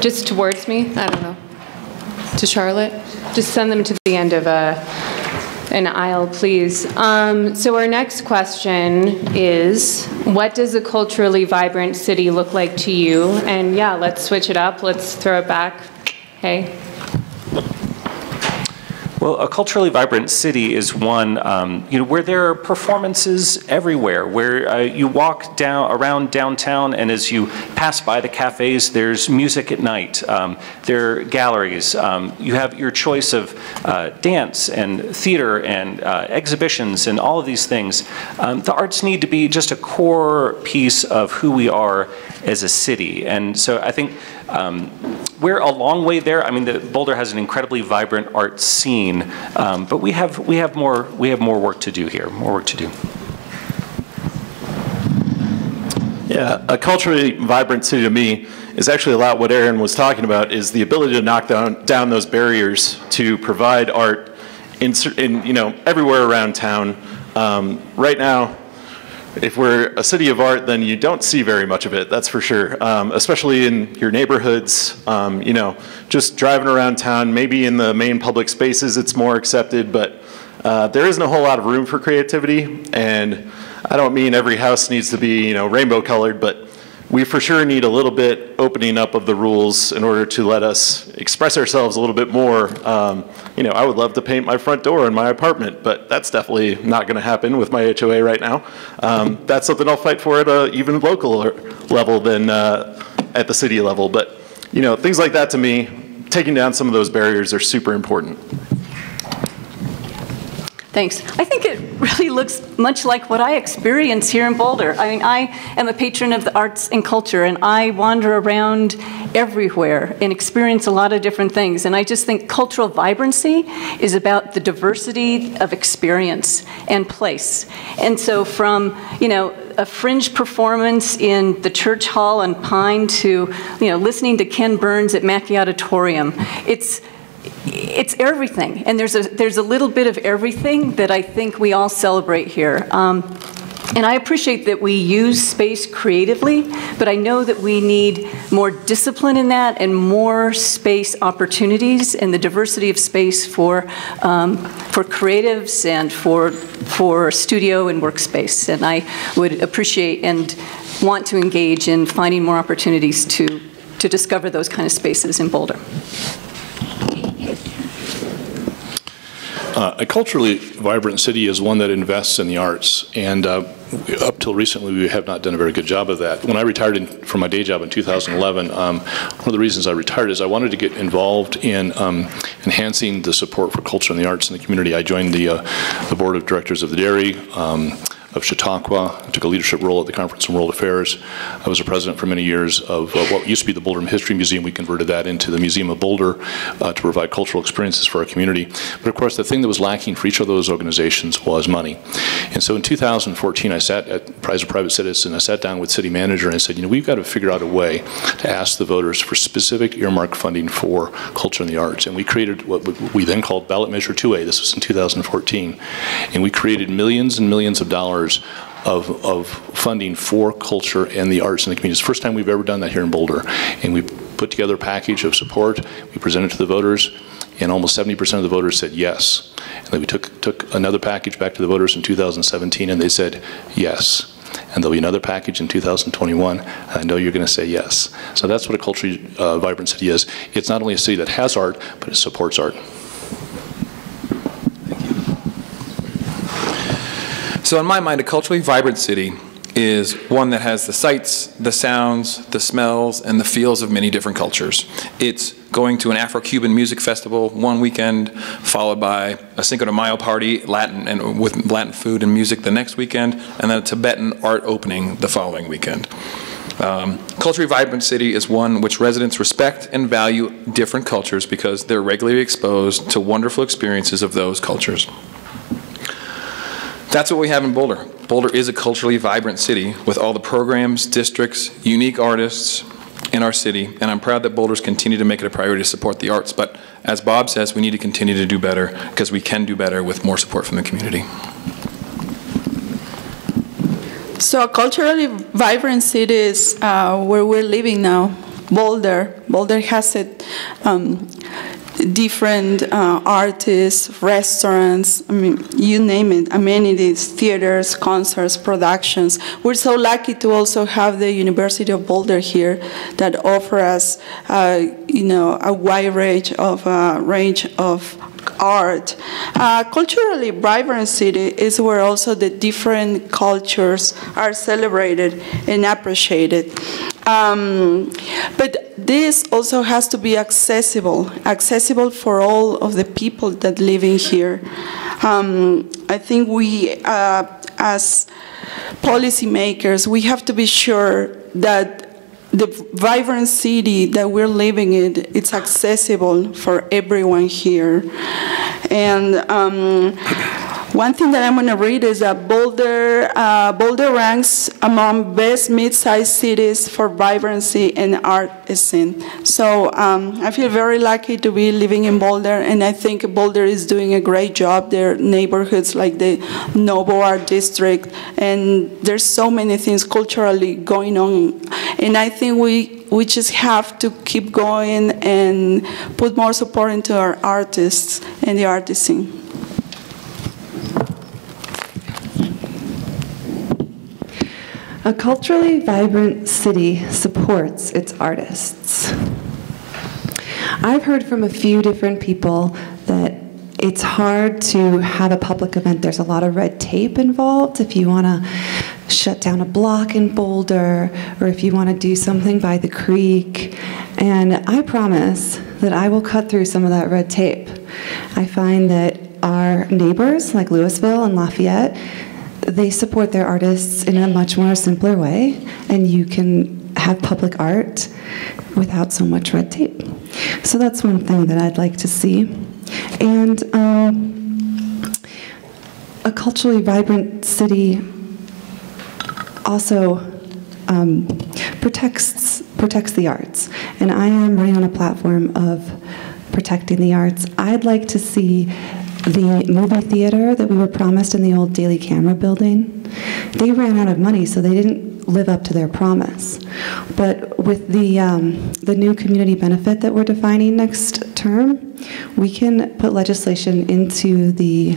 Just towards me? I don't know. To Charlotte? Just send them to the end of an aisle, please. So our next question is, what does a culturally vibrant city look like to you? And yeah, let's switch it up. Let's throw it back. Hey. Well, a culturally vibrant city is one, where there are performances everywhere, where you walk around downtown, and as you pass by the cafes, there's music at night. There are galleries. You have your choice of dance and theater and exhibitions and all of these things. The arts need to be just a core piece of who we are as a city. And so I think we're a long way there. I mean, Boulder has an incredibly vibrant art scene, but we have more work to do here. More work to do. Yeah, a culturally vibrant city to me is actually a lot what Aaron was talking about, is the ability to knock down those barriers to provide art in everywhere around town. Right now, if we're a city of art, then you don't see very much of it, that's for sure. Especially in your neighborhoods, just driving around town, maybe in the main public spaces it's more accepted, but there isn't a whole lot of room for creativity. And I don't mean every house needs to be, rainbow colored, but we for sure need a little bit opening up of the rules in order to let us express ourselves a little bit more. I would love to paint my front door in my apartment, but that's definitely not going to happen with my HOA right now. That's something I'll fight for at an even local level than at the city level. But things like that, to me, taking down some of those barriers are super important. Thanks. I think it really looks much like what I experience here in Boulder. I mean, I am a patron of the arts and culture, and I wander around everywhere and experience a lot of different things. And I just think cultural vibrancy is about the diversity of experience and place. And so from, a fringe performance in the church hall on Pine to, listening to Ken Burns at Mackey Auditorium, it's everything, and there's a little bit of everything that I think we all celebrate here. And I appreciate that we use space creatively, but I know that we need more discipline in that and more space opportunities and the diversity of space for creatives and for studio and workspace. And I would appreciate and want to engage in finding more opportunities to discover those kind of spaces in Boulder. A culturally vibrant city is one that invests in the arts, and up till recently we have not done a very good job of that. When I retired from my day job in 2011, one of the reasons I retired is I wanted to get involved in enhancing the support for culture and the arts in the community. I joined the board of directors of the Dairy, of Chautauqua. I took a leadership role at the Conference on World Affairs. I was a president for many years of what used to be the Boulder History Museum. We converted that into the Museum of Boulder to provide cultural experiences for our community. But of course, the thing that was lacking for each of those organizations was money. And so in 2014, I sat at Prize of Private Citizen. I sat down with city manager and I said, we've got to figure out a way to ask the voters for specific earmark funding for culture and the arts. And we created what we then called Ballot Measure 2A. This was in 2014. And we created millions and millions of dollars of funding for culture and the arts in the community. It's the first time we've ever done that here in Boulder. And we put together a package of support. We presented it to the voters, and almost 70% of the voters said yes. And then we took another package back to the voters in 2017, and they said yes. And there'll be another package in 2021, and I know you're going to say yes. So that's what a culturally vibrant city is. It's not only a city that has art, but it supports art. So in my mind, a culturally vibrant city is one that has the sights, the sounds, the smells, and the feels of many different cultures. It's going to an Afro-Cuban music festival one weekend, followed by a Cinco de Mayo party, with Latin food and music the next weekend, and then a Tibetan art opening the following weekend. Culturally vibrant city is one which residents respect and value different cultures because they're regularly exposed to wonderful experiences of those cultures. That's what we have in Boulder. Boulder is a culturally vibrant city with all the programs, districts, unique artists in our city, and I'm proud that Boulders continue to make it a priority to support the arts. But as Bob says, we need to continue to do better because we can do better with more support from the community. So a culturally vibrant city is where we're living now, Boulder. Boulder has it different artists, restaurants, I mean, you name it, amenities, theaters, concerts, productions. We're so lucky to also have the University of Boulder here that offer us, you know, a wide range of art. Culturally vibrant city is where also the different cultures are celebrated and appreciated. But this also has to be accessible for all of the people that live in here. I think we, as policymakers, we have to be sure that the vibrant city that we're living in, it's accessible for everyone here. And one thing that I'm going to read is that Boulder ranks among best mid-sized cities for vibrancy and art scene. So I feel very lucky to be living in Boulder, and I think Boulder is doing a great job. There are neighborhoods like the Novo Art District, and there's so many things culturally going on. And I think we just have to keep going and put more support into our artists and the artist scene. A culturally vibrant city supports its artists. I've heard from a few different people that it's hard to have a public event. There's a lot of red tape involved if you want to shut down a block in Boulder, or if you want to do something by the creek. And I promise that I will cut through some of that red tape. I find that our neighbors, like Louisville and Lafayette, they support their artists in a much more simpler way, and you can have public art without so much red tape. So that's one thing that I'd like to see. And a culturally vibrant city also protects the arts. And I am running on a platform of protecting the arts. I'd like to see the movie theater that we were promised in the old Daily Camera building. They ran out of money, so they didn't live up to their promise. But with the new community benefit that we're defining next term, we can put legislation into the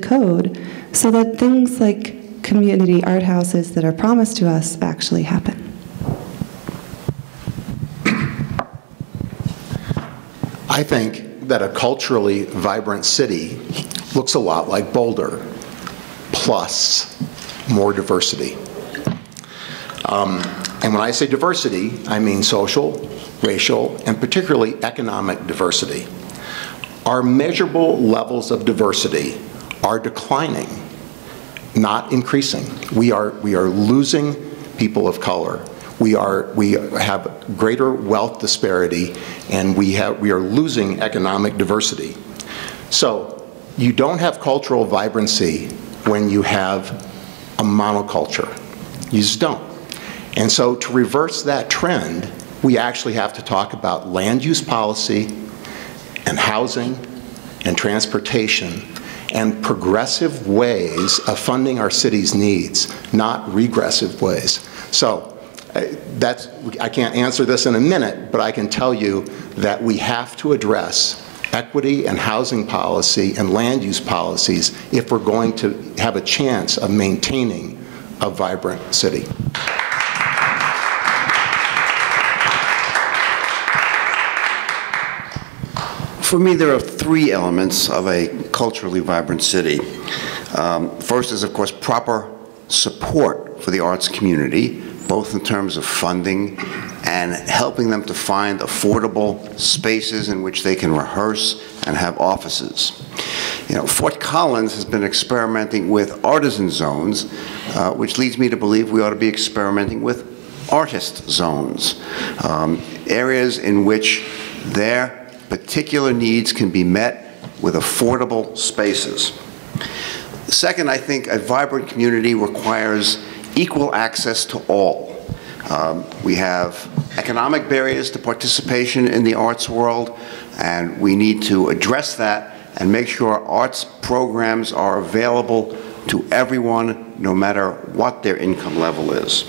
code so that things like community art houses that are promised to us actually happen. I think that a culturally vibrant city looks a lot like Boulder, plus more diversity. And when I say diversity, I mean social, racial, and particularly economic diversity. Our measurable levels of diversity are declining, not increasing. We are losing people of color. We have greater wealth disparity, and we are losing economic diversity. So you don't have cultural vibrancy when you have a monoculture. You just don't. And so to reverse that trend, we actually have to talk about land use policy and housing and transportation and progressive ways of funding our city's needs, not regressive ways. So I can't answer this in a minute, but I can tell you that we have to address equity and housing policy and land use policies if we're going to have a chance of maintaining a vibrant city. For me, there are three elements of a culturally vibrant city. First is, of course, proper support for the arts community, both in terms of funding and helping them to find affordable spaces in which they can rehearse and have offices. You know, Fort Collins has been experimenting with artisan zones, which leads me to believe we ought to be experimenting with artist zones, areas in which their particular needs can be met with affordable spaces. Second, I think a vibrant community requires equal access to all. We have economic barriers to participation in the arts world, and we need to address that and make sure arts programs are available to everyone, no matter what their income level is.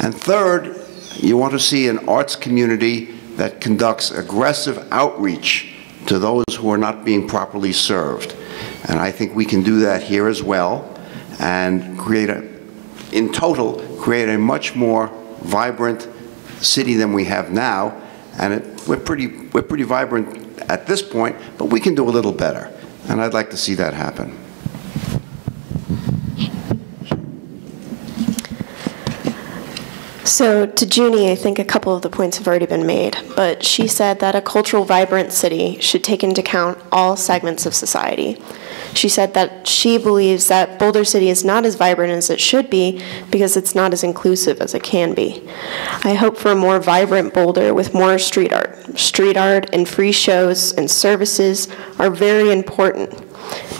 And third, you want to see an arts community that conducts aggressive outreach to those who are not being properly served. And I think we can do that here as well and create in total, create a much more vibrant city than we have now. And we're pretty vibrant at this point, but we can do a little better. And I'd like to see that happen. So to Junie, I think a couple of the points have already been made, but she said that a cultural, vibrant city should take into account all segments of society. She said that she believes that Boulder City is not as vibrant as it should be because it's not as inclusive as it can be. I hope for a more vibrant Boulder with more street art. Street art and free shows and services are very important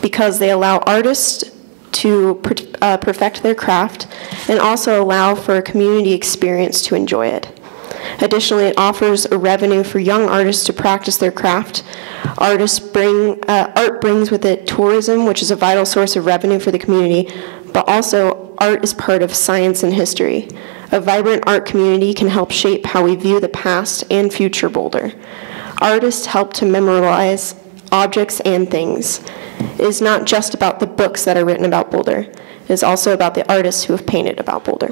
because they allow artists to perfect their craft and also allow for a community experience to enjoy it. Additionally, it offers a revenue for young artists to practice their craft. Art brings with it tourism, which is a vital source of revenue for the community, but also art is part of science and history. A vibrant art community can help shape how we view the past and future Boulder. Artists help to memorialize objects and things. It is not just about the books that are written about Boulder. It is also about the artists who have painted about Boulder.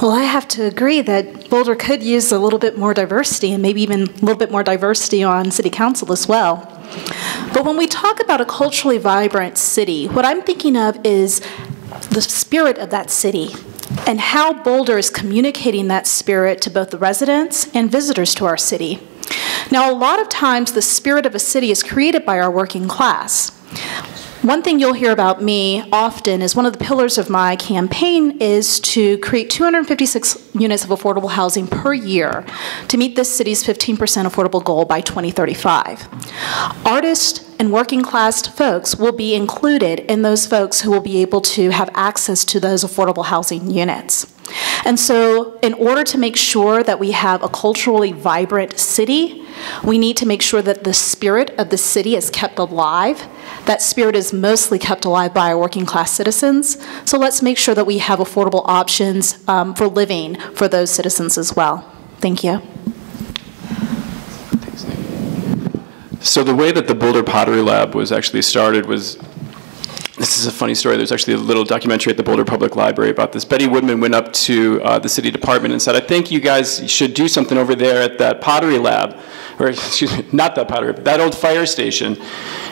Well, I have to agree that Boulder could use a little bit more diversity and maybe even a little bit more diversity on City Council as well. But when we talk about a culturally vibrant city, what I'm thinking of is the spirit of that city and how Boulder is communicating that spirit to both the residents and visitors to our city. Now, a lot of times the spirit of a city is created by our working class. One thing you'll hear about me often is one of the pillars of my campaign is to create 256 units of affordable housing per year to meet this city's 15% affordable goal by 2035. Artists and working class folks will be included in those folks who will be able to have access to those affordable housing units. And so in order to make sure that we have a culturally vibrant city, we need to make sure that the spirit of the city is kept alive. That spirit is mostly kept alive by our working class citizens. So let's make sure that we have affordable options for living for those citizens as well. Thank you. So the way that the Boulder Pottery Lab was actually started was, this is a funny story. There's actually a little documentary at the Boulder Public Library about this. Betty Woodman went up to the city department and said, I think you guys should do something over there at that pottery lab, or excuse me, not that pottery, but that old fire station.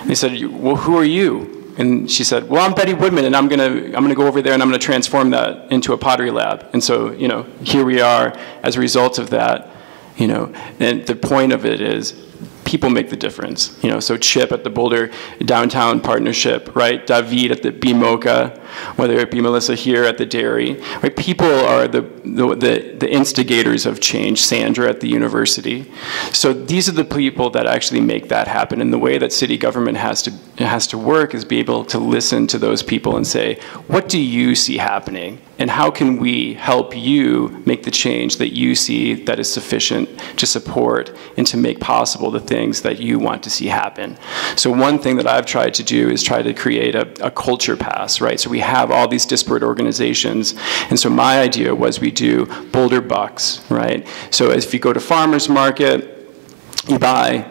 And they said, well, who are you? And she said, well, I'm Betty Woodman, and I'm gonna go over there and I'm gonna transform that into a pottery lab. And so, you know, here we are as a result of that, you know, and the point of it is, people make the difference, you know. So Chip at the Boulder Downtown Partnership, right? David at the BMOCA, whether it be Melissa here at the Dairy, right? People are the instigators of change. Sandra at the university. So these are the people that actually make that happen. And the way that city government has to work is be able to listen to those people and say, what do you see happening? And how can we help you make the change that you see that is sufficient to support and to make possible the things that you want to see happen? So one thing that I've tried to do is try to create a culture pass, right? So we have all these disparate organizations. And so my idea was we do Boulder Bucks, right? So if you go to farmer's market, you buy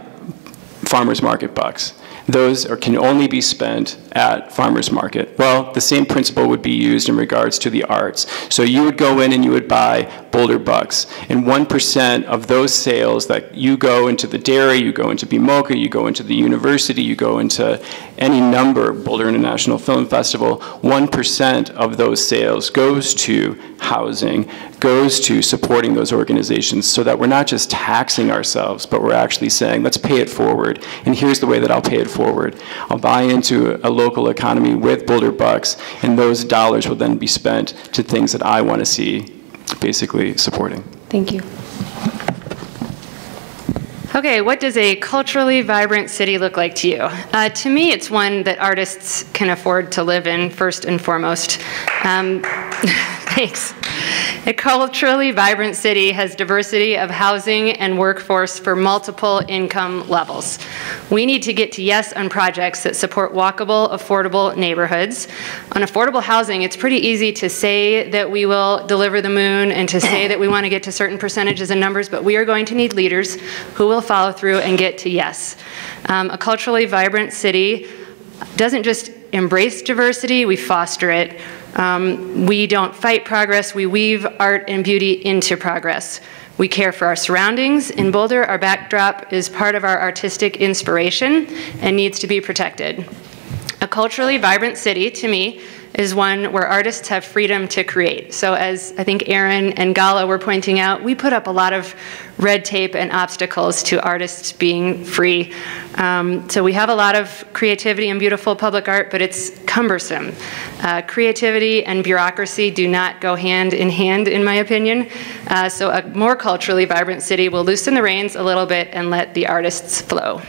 farmer's market bucks. Those can only be spent at farmer's market. Well, the same principle would be used in regards to the arts. So you would go in and you would buy Boulder Bucks, and 1% of those sales that you go into the Dairy, you go into BMOCA, you go into the university, you go into any number, Boulder International Film Festival, 1% of those sales goes to housing, goes to supporting those organizations, so that we're not just taxing ourselves, but we're actually saying, let's pay it forward. And here's the way that I'll pay it forward. I'll buy into a local economy with Boulder Bucks, and those dollars will then be spent to things that I want to see basically supporting. Thank you. Okay, what does a culturally vibrant city look like to you? To me, it's one that artists can afford to live in, first and foremost. Thanks. A culturally vibrant city has diversity of housing and workforce for multiple income levels. We need to get to yes on projects that support walkable, affordable neighborhoods. On affordable housing, it's pretty easy to say that we will deliver the moon and to say that we want to get to certain percentages and numbers, but we are going to need leaders who will follow through and get to yes. A culturally vibrant city doesn't just embrace diversity, we foster it. We don't fight progress, we weave art and beauty into progress. We care for our surroundings. In Boulder, our backdrop is part of our artistic inspiration and needs to be protected. A culturally vibrant city, to me, is one where artists have freedom to create. So as I think Aaron and Gala were pointing out, we put up a lot of red tape and obstacles to artists being free. So we have a lot of creativity and beautiful public art, but it's cumbersome. Creativity and bureaucracy do not go hand in hand, in my opinion. So a more culturally vibrant city will loosen the reins a little bit and let the artists flow.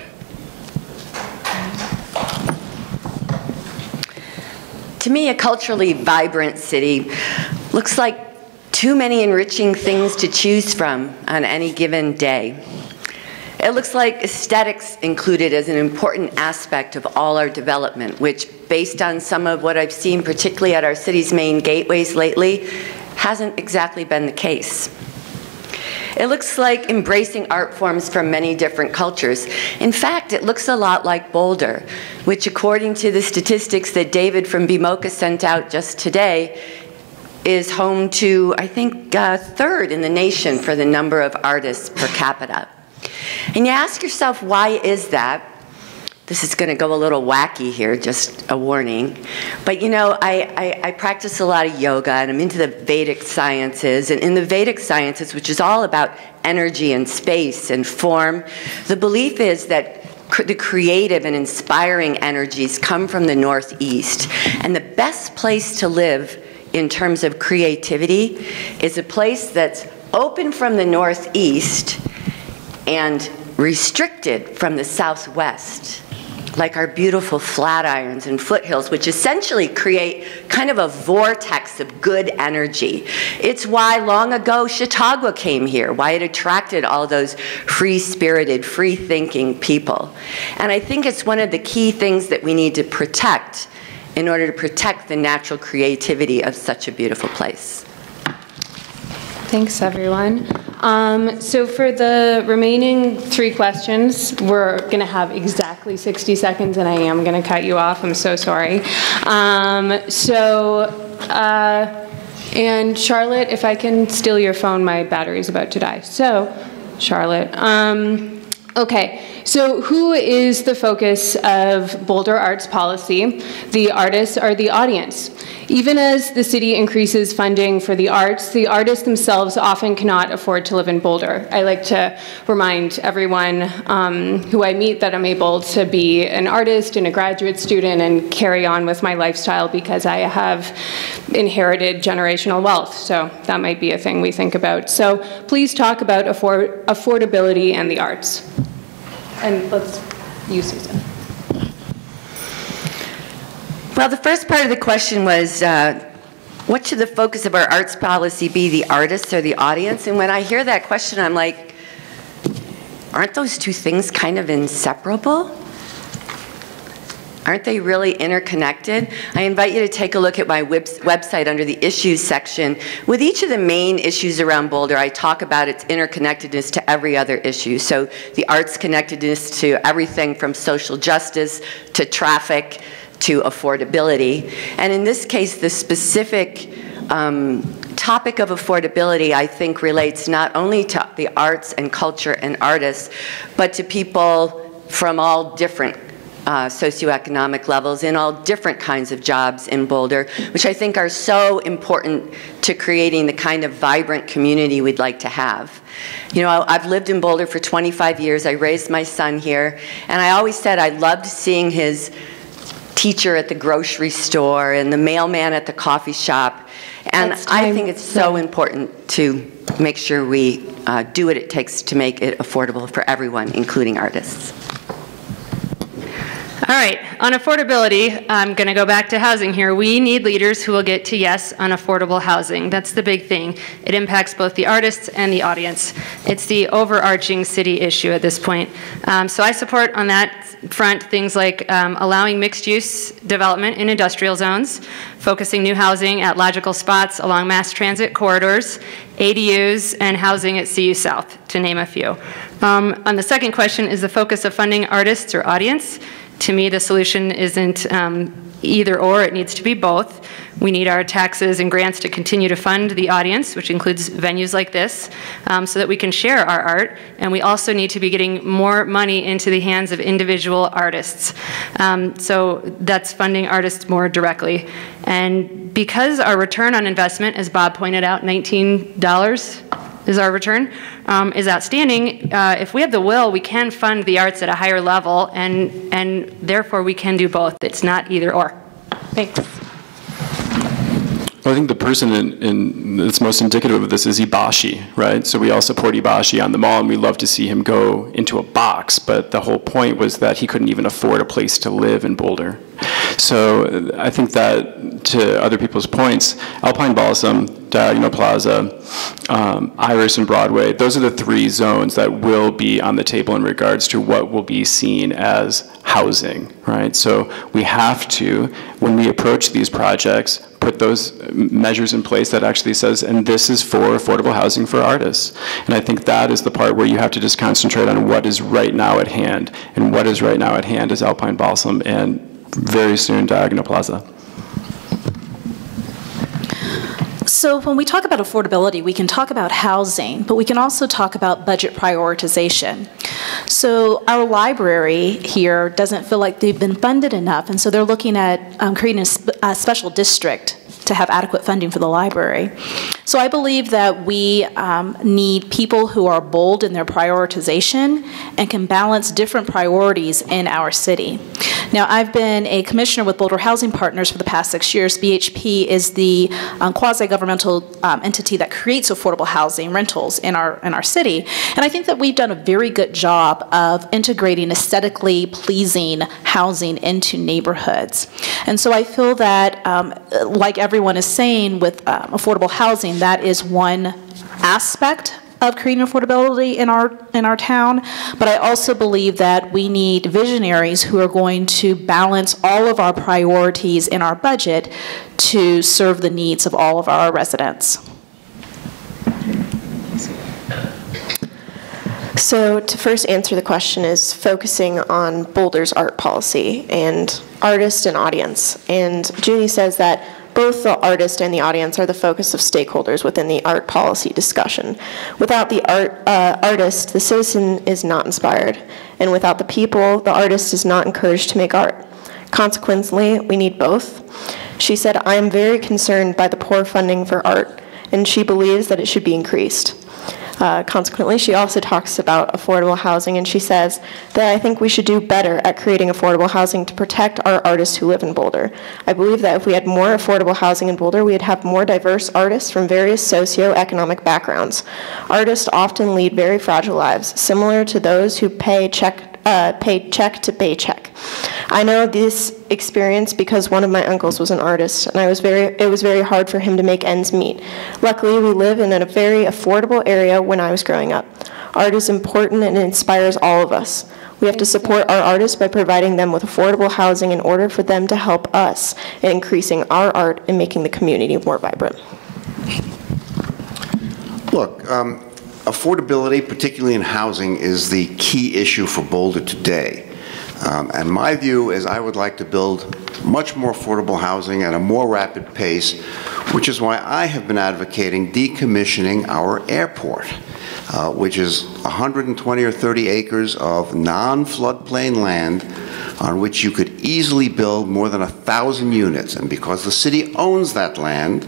To me, a culturally vibrant city looks like too many enriching things to choose from on any given day. It looks like aesthetics included as an important aspect of all our development, which, based on some of what I've seen, particularly at our city's main gateways lately, hasn't exactly been the case. It looks like embracing art forms from many different cultures. In fact, it looks a lot like Boulder, which, according to the statistics that David from BMOCA sent out just today, is home to, I think, third in the nation for the number of artists per capita. And you ask yourself, why is that? This is going to go a little wacky here, just a warning. But you know, I practice a lot of yoga, and I'm into the Vedic sciences. And in the Vedic sciences, which is all about energy and space and form, the belief is that the creative and inspiring energies come from the Northeast. And the best place to live in terms of creativity is a place that's open from the Northeast and restricted from the Southwest, like our beautiful Flatirons and foothills, which essentially create kind of a vortex of good energy. It's why long ago Chautauqua came here, why it attracted all those free-spirited, free-thinking people. And I think it's one of the key things that we need to protect in order to protect the natural creativity of such a beautiful place. Thanks, everyone. So for the remaining 3 questions, we're going to have exactly 60 seconds, and I am going to cut you off. I'm so sorry. And Charlotte, if I can steal your phone, my battery's about to die. So, Charlotte. Okay, so who is the focus of Boulder Arts policy? The artists are the audience. Even as the city increases funding for the artists themselves often cannot afford to live in Boulder. I like to remind everyone who I meet that I'm able to be an artist and a graduate student and carry on with my lifestyle because I have inherited generational wealth. So that might be a thing we think about. So please talk about affordability and the arts. And let's use Susan. Well, the first part of the question was, what should the focus of our arts policy be, the artists or the audience? And when I hear that question, I'm like, aren't those two things kind of inseparable? Aren't they really interconnected? I invite you to take a look at my website under the issues section. With each of the main issues around Boulder, I talk about its interconnectedness to every other issue. So the arts connectedness to everything from social justice to traffic to affordability. And in this case, the specific topic of affordability, I think, relates not only to the arts and culture and artists, but to people from all different socioeconomic levels in all different kinds of jobs in Boulder, which I think are so important to creating the kind of vibrant community we'd like to have. You know, I've lived in Boulder for 25 years. I raised my son here, and I always said I loved seeing his teacher at the grocery store and the mailman at the coffee shop. And I think it's so important to make sure we do what it takes to make it affordable for everyone, including artists. All right, on affordability, I'm going to go back to housing here. We need leaders who will get to yes on affordable housing. That's the big thing. It impacts both the artists and the audience. It's the overarching city issue at this point. So I support on that front things like allowing mixed-use development in industrial zones, focusing new housing at logical spots along mass transit corridors, ADUs, and housing at CU South, to name a few. On the second question, is the focus of funding artists or audience? To me, the solution isn't either or, it needs to be both. We need our taxes and grants to continue to fund the audience, which includes venues like this, so that we can share our art. And we also need to be getting more money into the hands of individual artists. So that's funding artists more directly. And because our return on investment, as Bob pointed out, $19 is our return, is outstanding. If we have the will, we can fund the arts at a higher level, and therefore we can do both. It's not either or. Thanks. Well, I think the person that's most indicative of this is Ibashi, right? So we all support Ibashi on the mall, and we love to see him go into a box, but the whole point was that he couldn't even afford a place to live in Boulder. So I think that, to other people's points, Alpine Balsam, Diagonal Plaza, Iris and Broadway, those are the three zones that will be on the table in regards to what will be seen as housing, right? So we have to, when we approach these projects, put those measures in place that actually says, and this is for affordable housing for artists. And I think that is the part where you have to just concentrate on what is right now at hand. And what is right now at hand is Alpine Balsam and very soon Diagonal Plaza. So when we talk about affordability, we can talk about housing, but we can also talk about budget prioritization. So our library here doesn't feel like they've been funded enough, and so they're looking at creating a special district to have adequate funding for the library. So I believe that we need people who are bold in their prioritization and can balance different priorities in our city. Now, I've been a commissioner with Boulder Housing Partners for the past 6 years. BHP is the quasi-governmental entity that creates affordable housing rentals in our city. And I think that we've done a very good job of integrating aesthetically pleasing housing into neighborhoods. And so I feel that, like everyone is saying with affordable housing, that is one aspect of creating affordability in our town, but I also believe that we need visionaries who are going to balance all of our priorities in our budget to serve the needs of all of our residents. So to first answer the question is focusing on Boulder's art policy and artist and audience. And Junie says that both the artist and the audience are the focus of stakeholders within the art policy discussion. Without the artist, the citizen is not inspired. And without the people, the artist is not encouraged to make art. Consequently, we need both. She said, I am very concerned by the poor funding for art, and she believes that it should be increased. Consequently, she also talks about affordable housing, and she says that I think we should do better at creating affordable housing to protect our artists who live in Boulder. I believe that if we had more affordable housing in Boulder, we'd have more diverse artists from various socioeconomic backgrounds. Artists often lead very fragile lives, similar to those who pay check to paycheck. I know this experience because one of my uncles was an artist, and it was very hard for him to make ends meet. Luckily, we live in a very affordable area when I was growing up. Art is important and it inspires all of us. We have to support our artists by providing them with affordable housing in order for them to help us in increasing our art and making the community more vibrant. Look, affordability, particularly in housing, is the key issue for Boulder today. And my view is I would like to build much more affordable housing at a more rapid pace, which is why I have been advocating decommissioning our airport, which is 120 or 30 acres of non-floodplain land on which you could easily build more than 1,000 units. And because the city owns that land,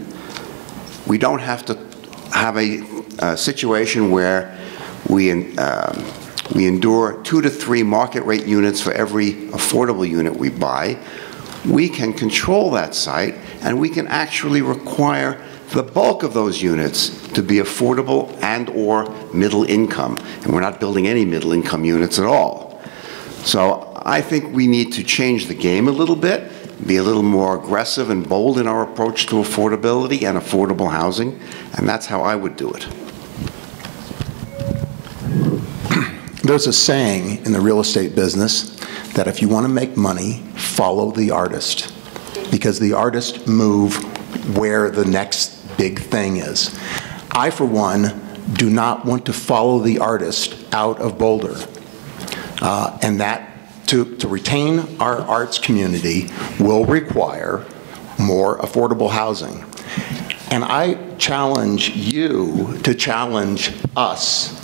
we don't have to have a situation where we endure 2 to 3 market rate units for every affordable unit we buy. We can control that site, and we can actually require the bulk of those units to be affordable and or middle income. And we're not building any middle income units at all. So I think we need to change the game a little bit, be a little more aggressive and bold in our approach to affordability and affordable housing, and that's how I would do it. There's a saying in the real estate business that if you want to make money, follow the artist, because the artists move where the next big thing is. I, for one, do not want to follow the artist out of Boulder, and that to retain our arts community will require more affordable housing. And I challenge you to challenge us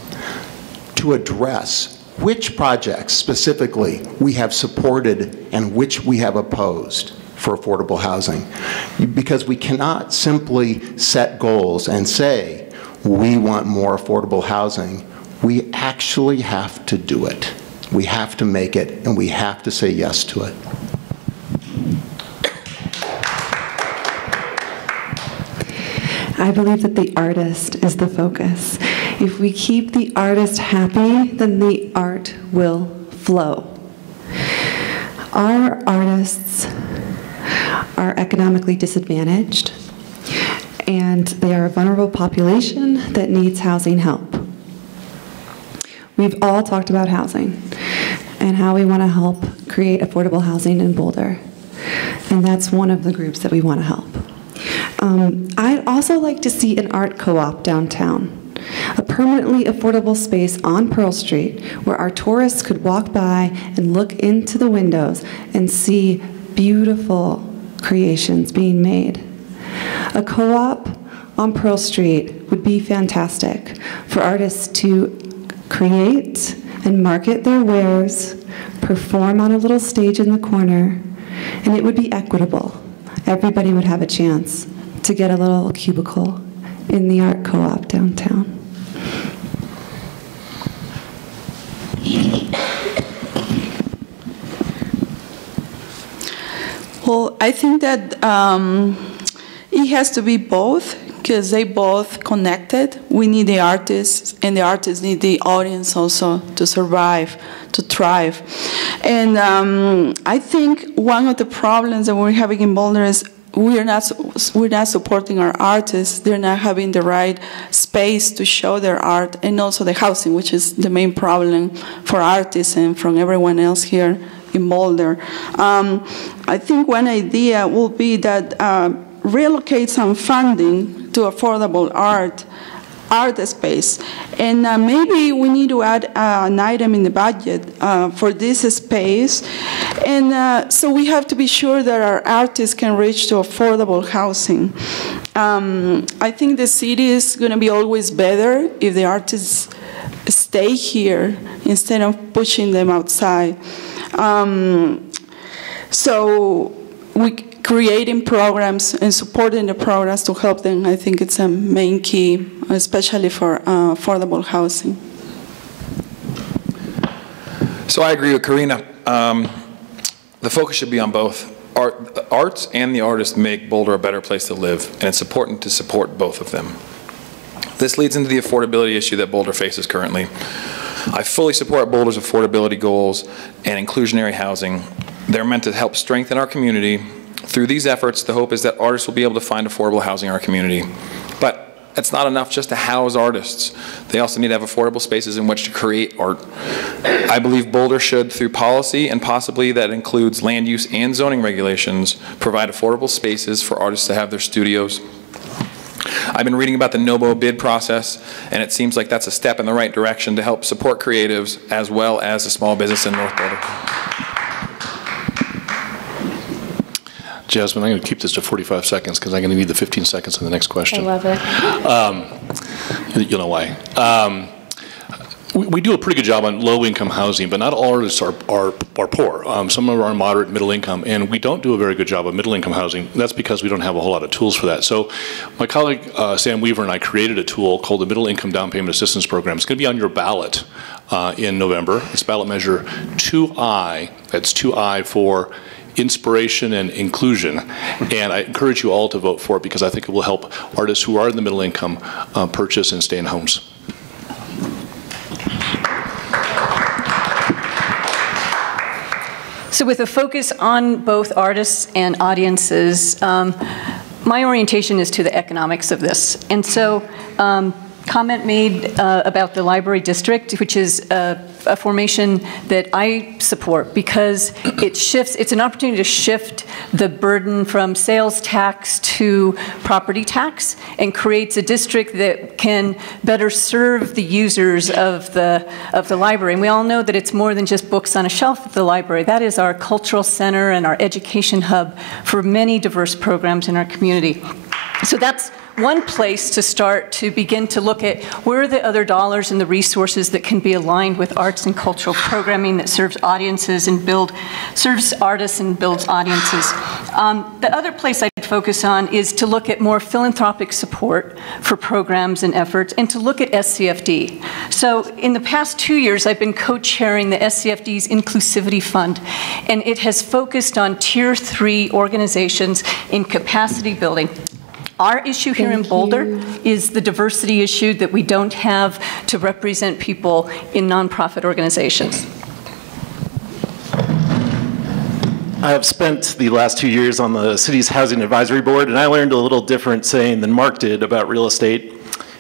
to address which projects specifically we have supported and which we have opposed for affordable housing. Because we cannot simply set goals and say, we want more affordable housing. We actually have to do it. We have to make it, and we have to say yes to it. I believe that the artist is the focus. If we keep the artist happy, then the art will flow. Our artists are economically disadvantaged, and they are a vulnerable population that needs housing help. We've all talked about housing and how we want to help create affordable housing in Boulder, and that's one of the groups that we want to help. I'd also like to see an art co-op downtown, a permanently affordable space on Pearl Street where our tourists could walk by and look into the windows and see beautiful creations being made. A co-op on Pearl Street would be fantastic for artists to create and market their wares, perform on a little stage in the corner, and it would be equitable. Everybody would have a chance to get a little cubicle in the art co-op downtown. Well, I think that it has to be both, because they both connected. We need the artists, and the artists need the audience also to survive, to thrive. And I think one of the problems that we're having in Boulder is we're not supporting our artists. They're not having the right space to show their art, and also the housing, which is the main problem for artists and from everyone else here in Boulder. I think one idea will be that relocate some funding to affordable art space. And maybe we need to add an item in the budget for this space. And so we have to be sure that our artists can reach to affordable housing. I think the city is going to be always better if the artists stay here instead of pushing them outside. So we creating programs and supporting the programs to help them, I think it's a main key, especially for affordable housing. So I agree with Karina. The focus should be on both. Arts and the artists make Boulder a better place to live, and it's important to support both of them. This leads into the affordability issue that Boulder faces currently. I fully support Boulder's affordability goals and inclusionary housing. They're meant to help strengthen our community. Through these efforts, the hope is that artists will be able to find affordable housing in our community. But it's not enough just to house artists. They also need to have affordable spaces in which to create art. I believe Boulder should, through policy, and possibly that includes land use and zoning regulations, provide affordable spaces for artists to have their studios. I've been reading about the NOBO bid process, and it seems like that's a step in the right direction to help support creatives as well as the small business in North Boulder. Jasmine, I'm going to keep this to 45 seconds because I'm going to need the 15 seconds in the next question. I love it. You'll know why. We do a pretty good job on low-income housing, but not all artists are poor. Some of them are moderate, middle income, and we don't do a very good job of middle-income housing. That's because we don't have a whole lot of tools for that. So my colleague Sam Weaver and I created a tool called the Middle Income Down Payment Assistance Program. It's going to be on your ballot in November. It's ballot measure 2I. That's 2I for inspiration and inclusion, and I encourage you all to vote for it because I think it will help artists who are in the middle income purchase and stay in homes. So with a focus on both artists and audiences, my orientation is to the economics of this. And so comment made about the library district, which is a formation that I support because it shifts, it's an opportunity to shift the burden from sales tax to property tax and creates a district that can better serve the users of the library. And we all know that it's more than just books on a shelf at the library. That is our cultural center and our education hub for many diverse programs in our community. So that's one place to start to begin to look at where are the other dollars and the resources that can be aligned with arts and cultural programming that serves audiences and serves artists and builds audiences. The other place I'd focus on is to look at more philanthropic support for programs and efforts and to look at SCFD. So in the past 2 years, I've been co-chairing the SCFD's Inclusivity Fund, and it has focused on Tier 3 organizations in capacity building. Our issue here in Boulder is the diversity issue that we don't have to represent people in nonprofit organizations. I have spent the last 2 years on the city's Housing Advisory Board, and I learned a little different saying than Mark did about real estate.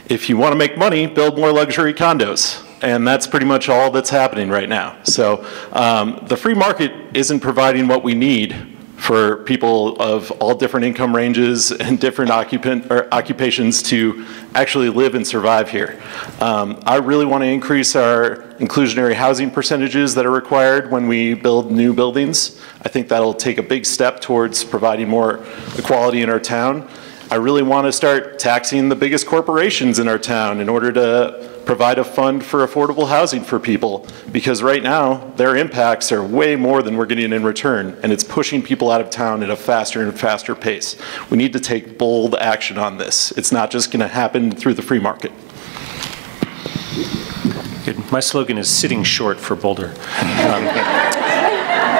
If you want to make money, build more luxury condos. And that's pretty much all that's happening right now. So the free market isn't providing what we need for people of all different income ranges and different occupations to actually live and survive here. I really want to increase our inclusionary housing percentages that are required when we build new buildings. I think that'll take a big step towards providing more equality in our town. I really want to start taxing the biggest corporations in our town in order to provide a fund for affordable housing for people, because right now their impacts are way more than we're getting in return, and it's pushing people out of town at a faster and faster pace. We need to take bold action on this. It's not just going to happen through the free market. Good. My slogan is sitting short for Boulder.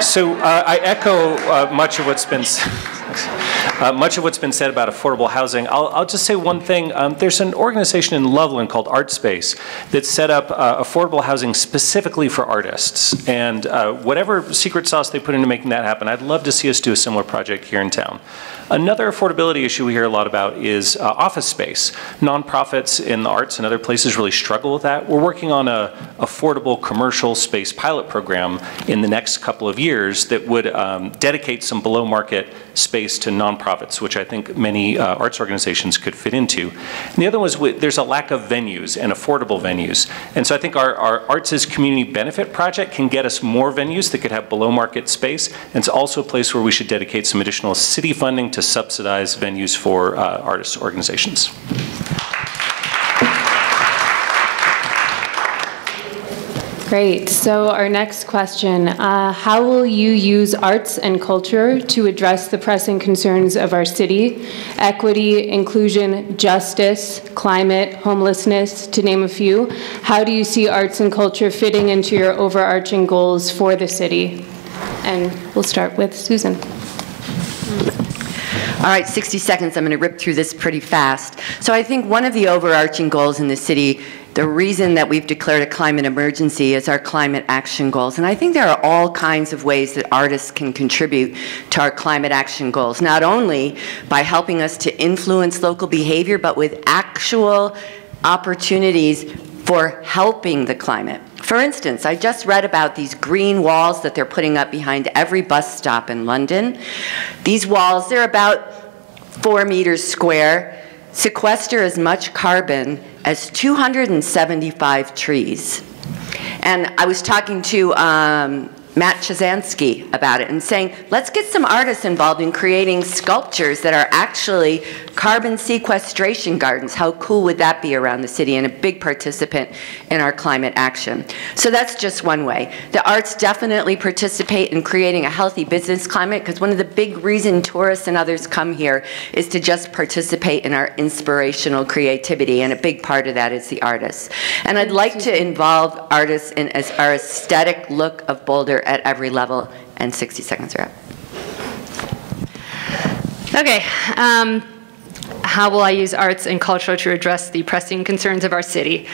So I echo much of what's been said about affordable housing. I'll just say one thing. There's an organization in Loveland called ArtSpace that set up affordable housing specifically for artists. And whatever secret sauce they put into making that happen, I'd love to see us do a similar project here in town. Another affordability issue we hear a lot about is office space. Nonprofits in the arts and other places really struggle with that. We're working on an affordable commercial space pilot program in the next couple of years that would dedicate some below market space to nonprofits, which I think many arts organizations could fit into. And the other one is there's a lack of venues and affordable venues. And so I think our Arts as Community Benefit project can get us more venues that could have below market space. And it's also a place where we should dedicate some additional city funding to subsidize venues for artists organizations. Great. So our next question, how will you use arts and culture to address the pressing concerns of our city? Equity, inclusion, justice, climate, homelessness, to name a few. How do you see arts and culture fitting into your overarching goals for the city? And we'll start with Susan. All right, 60 seconds. I'm going to rip through this pretty fast. So I think one of the overarching goals in the city, the reason that we've declared a climate emergency, is our climate action goals. And I think there are all kinds of ways that artists can contribute to our climate action goals, not only by helping us to influence local behavior, but with actual opportunities for helping the climate. For instance, I just read about these green walls that they're putting up behind every bus stop in London. These walls, they're about 4 meters square, sequester as much carbon as 275 trees. And I was talking to Matt Chazansky about it and saying, let's get some artists involved in creating sculptures that are actually carbon sequestration gardens. How cool would that be around the city, and a big participant in our climate action. So that's just one way. The arts definitely participate in creating a healthy business climate, because one of the big reasons tourists and others come here is to just participate in our inspirational creativity, and a big part of that is the artists. And I'd like to involve artists in our aesthetic look of Boulder at every level, and 60 seconds are up. Okay. How will I use arts and culture to address the pressing concerns of our city?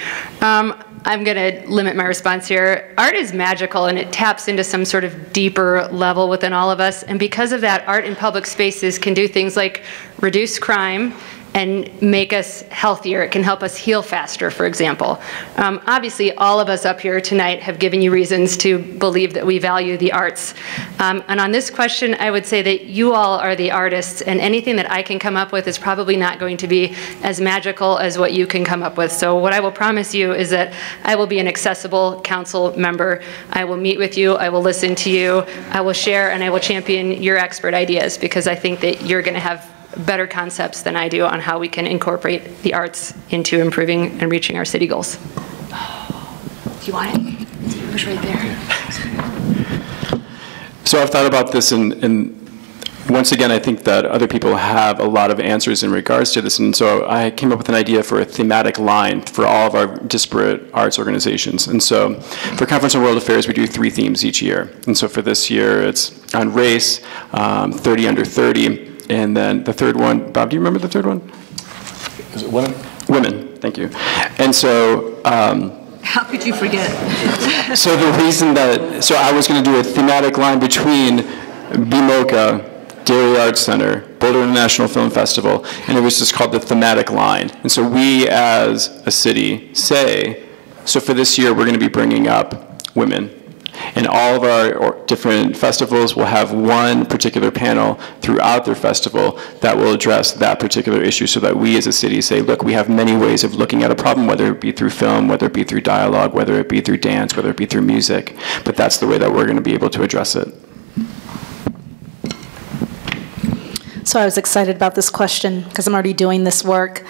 I'm going to limit my response here. Art is magical, and it taps into some sort of deeper level within all of us. And because of that, art in public spaces can do things like reduce crime and make us healthier. It can help us heal faster, for example. Obviously, all of us up here tonight have given you reasons to believe that we value the arts. And on this question, I would say that you all are the artists, and anything that I can come up with is probably not going to be as magical as what you can come up with. So what I will promise you is that I will be an accessible council member. I will meet with you, I will listen to you, I will share, and I will champion your expert ideas, because I think that you're going to have better concepts than I do on how we can incorporate the arts into improving and reaching our city goals. Do you want it? It was right there. So I've thought about this, and once again, I think that other people have a lot of answers in regards to this, and so I came up with an idea for a thematic line for all of our disparate arts organizations. And so for Conference on World Affairs, we do 3 themes each year. And so for this year, it's on race, 30 under 30, and then the third one, Bob, do you remember the third one? Is it women? Women, thank you. And so, how could you forget? so the reason that, so I was going to do a thematic line between BMOCA, Dairy Arts Center, Boulder International Film Festival, and it was just called the thematic line. And so we as a city say, so for this year, we're going to be bringing up women. And all of our different festivals will have one particular panel throughout their festival that will address that particular issue, so that we as a city say, look, we have many ways of looking at a problem, whether it be through film, whether it be through dialogue, whether it be through dance, whether it be through music. But that's the way that we're going to be able to address it. So I was excited about this question because I'm already doing this work.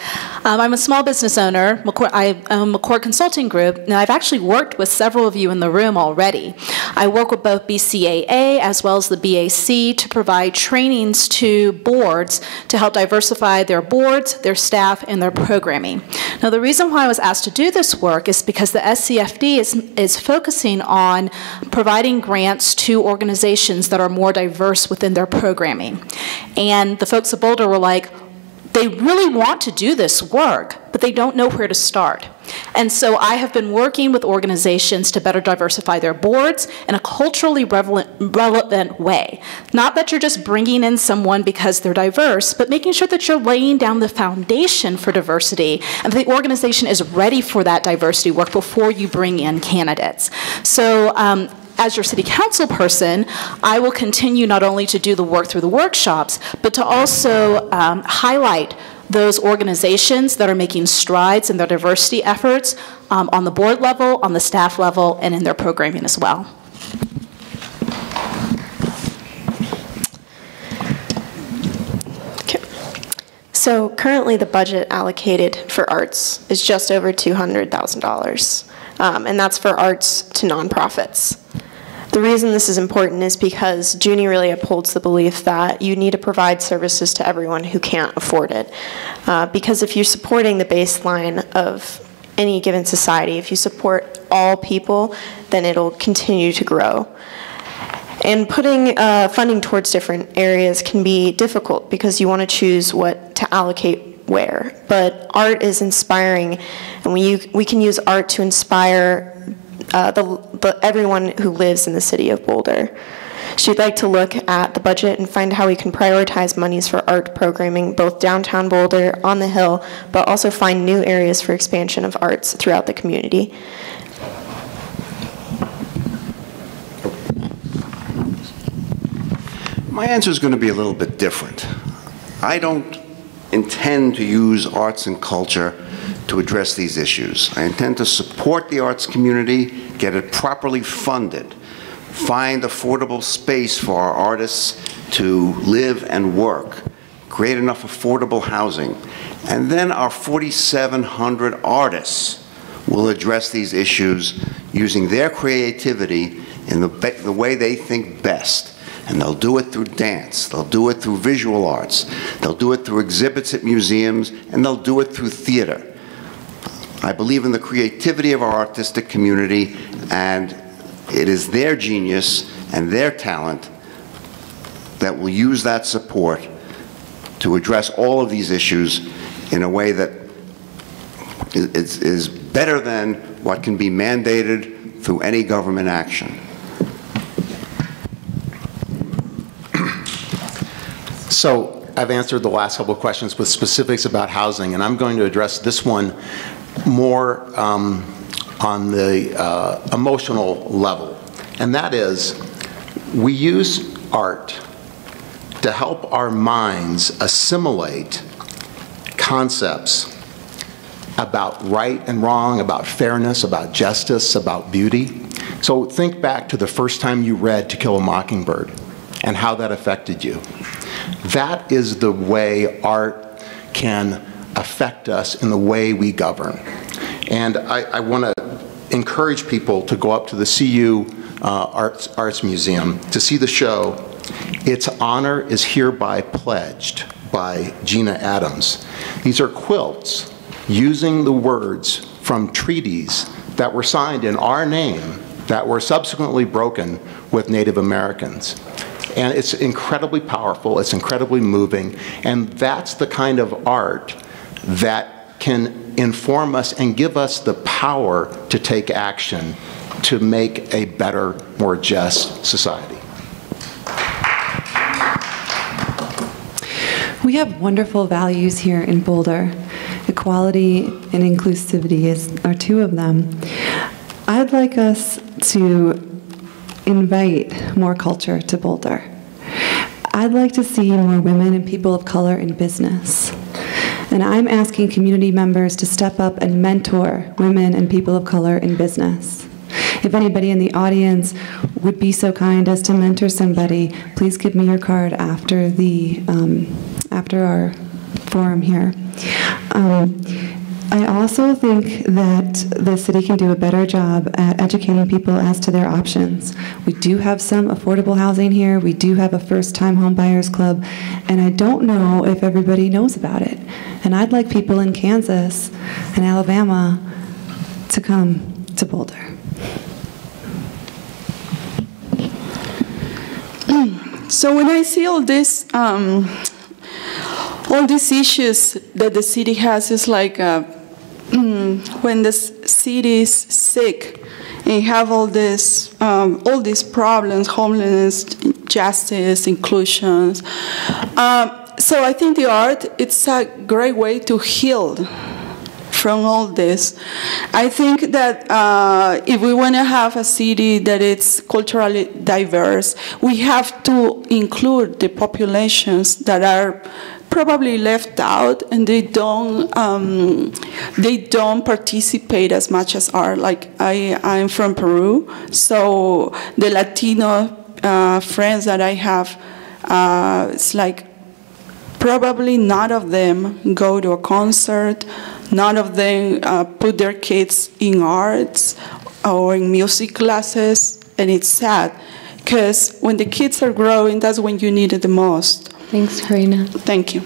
I'm a small business owner. I own McCord Consulting Group, and I've actually worked with several of you in the room already. I work with both BCAA as well as the BAC to provide trainings to boards to help diversify their boards, their staff, and their programming. Now, the reason why I was asked to do this work is because the SCFD is focusing on providing grants to organizations that are more diverse within their programming. And the folks at Boulder were like, they really want to do this work, but they don't know where to start. And so I have been working with organizations to better diversify their boards in a culturally relevant way. Not that you're just bringing in someone because they're diverse, but making sure that you're laying down the foundation for diversity and that the organization is ready for that diversity work before you bring in candidates. So as your city council person, I will continue not only to do the work through the workshops, but to also highlight those organizations that are making strides in their diversity efforts on the board level, on the staff level, and in their programming as well. Okay. So currently the budget allocated for arts is just over $200,000, and that's for arts to nonprofits. The reason this is important is because Junie really upholds the belief that you need to provide services to everyone who can't afford it. Because if you're supporting the baseline of any given society, if you support all people, then it'll continue to grow. And putting funding towards different areas can be difficult because you want to choose what to allocate where. But art is inspiring, and we can use art to inspire everyone who lives in the city of Boulder. She'd like to look at the budget and find how we can prioritize monies for art programming, both downtown Boulder, on the Hill, but also find new areas for expansion of arts throughout the community. My answer is going to be a little bit different. I don't intend to use arts and culture to address these issues. I intend to support the arts community, get it properly funded, find affordable space for our artists to live and work, create enough affordable housing, and then our 4,700 artists will address these issues using their creativity in the way they think best. And they'll do it through dance, they'll do it through visual arts, they'll do it through exhibits at museums, and they'll do it through theater. I believe in the creativity of our artistic community, and it is their genius and their talent that will use that support to address all of these issues in a way that is better than what can be mandated through any government action. So I've answered the last couple of questions with specifics about housing, and I'm going to address this one more on the emotional level. And that is, we use art to help our minds assimilate concepts about right and wrong, about fairness, about justice, about beauty. So think back to the first time you read To Kill a Mockingbird and how that affected you. That is the way art can affect us in the way we govern. And I want to encourage people to go up to the CU Arts Museum to see the show, Its Honor is Hereby Pledged by Gina Adams. These are quilts using the words from treaties that were signed in our name that were subsequently broken with Native Americans. And it's incredibly powerful, it's incredibly moving, and that's the kind of art that can inform us and give us the power to take action to make a better, more just society. We have wonderful values here in Boulder. Equality and inclusivity are two of them. I'd like us to invite more culture to Boulder. I'd like to see more women and people of color in business. And I'm asking community members to step up and mentor women and people of color in business. If anybody in the audience would be so kind as to mentor somebody, please give me your card after after our forum here. I also think that the city can do a better job at educating people as to their options. We do have some affordable housing here. We do have a first-time home buyers club, and I don't know if everybody knows about it. And I'd like people in Kansas and Alabama to come to Boulder. So when I see all these issues that the city has, is like when the city is sick and have all these problems, homelessness, justice, inclusions. So I think the art, it's a great way to heal from all this. I think that if we want to have a city that is culturally diverse, we have to include the populations that are probably left out, and they don't participate as much as art. Like I'm from Peru, so the Latino friends that I have, it's like probably none of them go to a concert, none of them put their kids in arts or in music classes, and it's sad, because when the kids are growing, that's when you need it the most. Thanks, Karina. Thank you.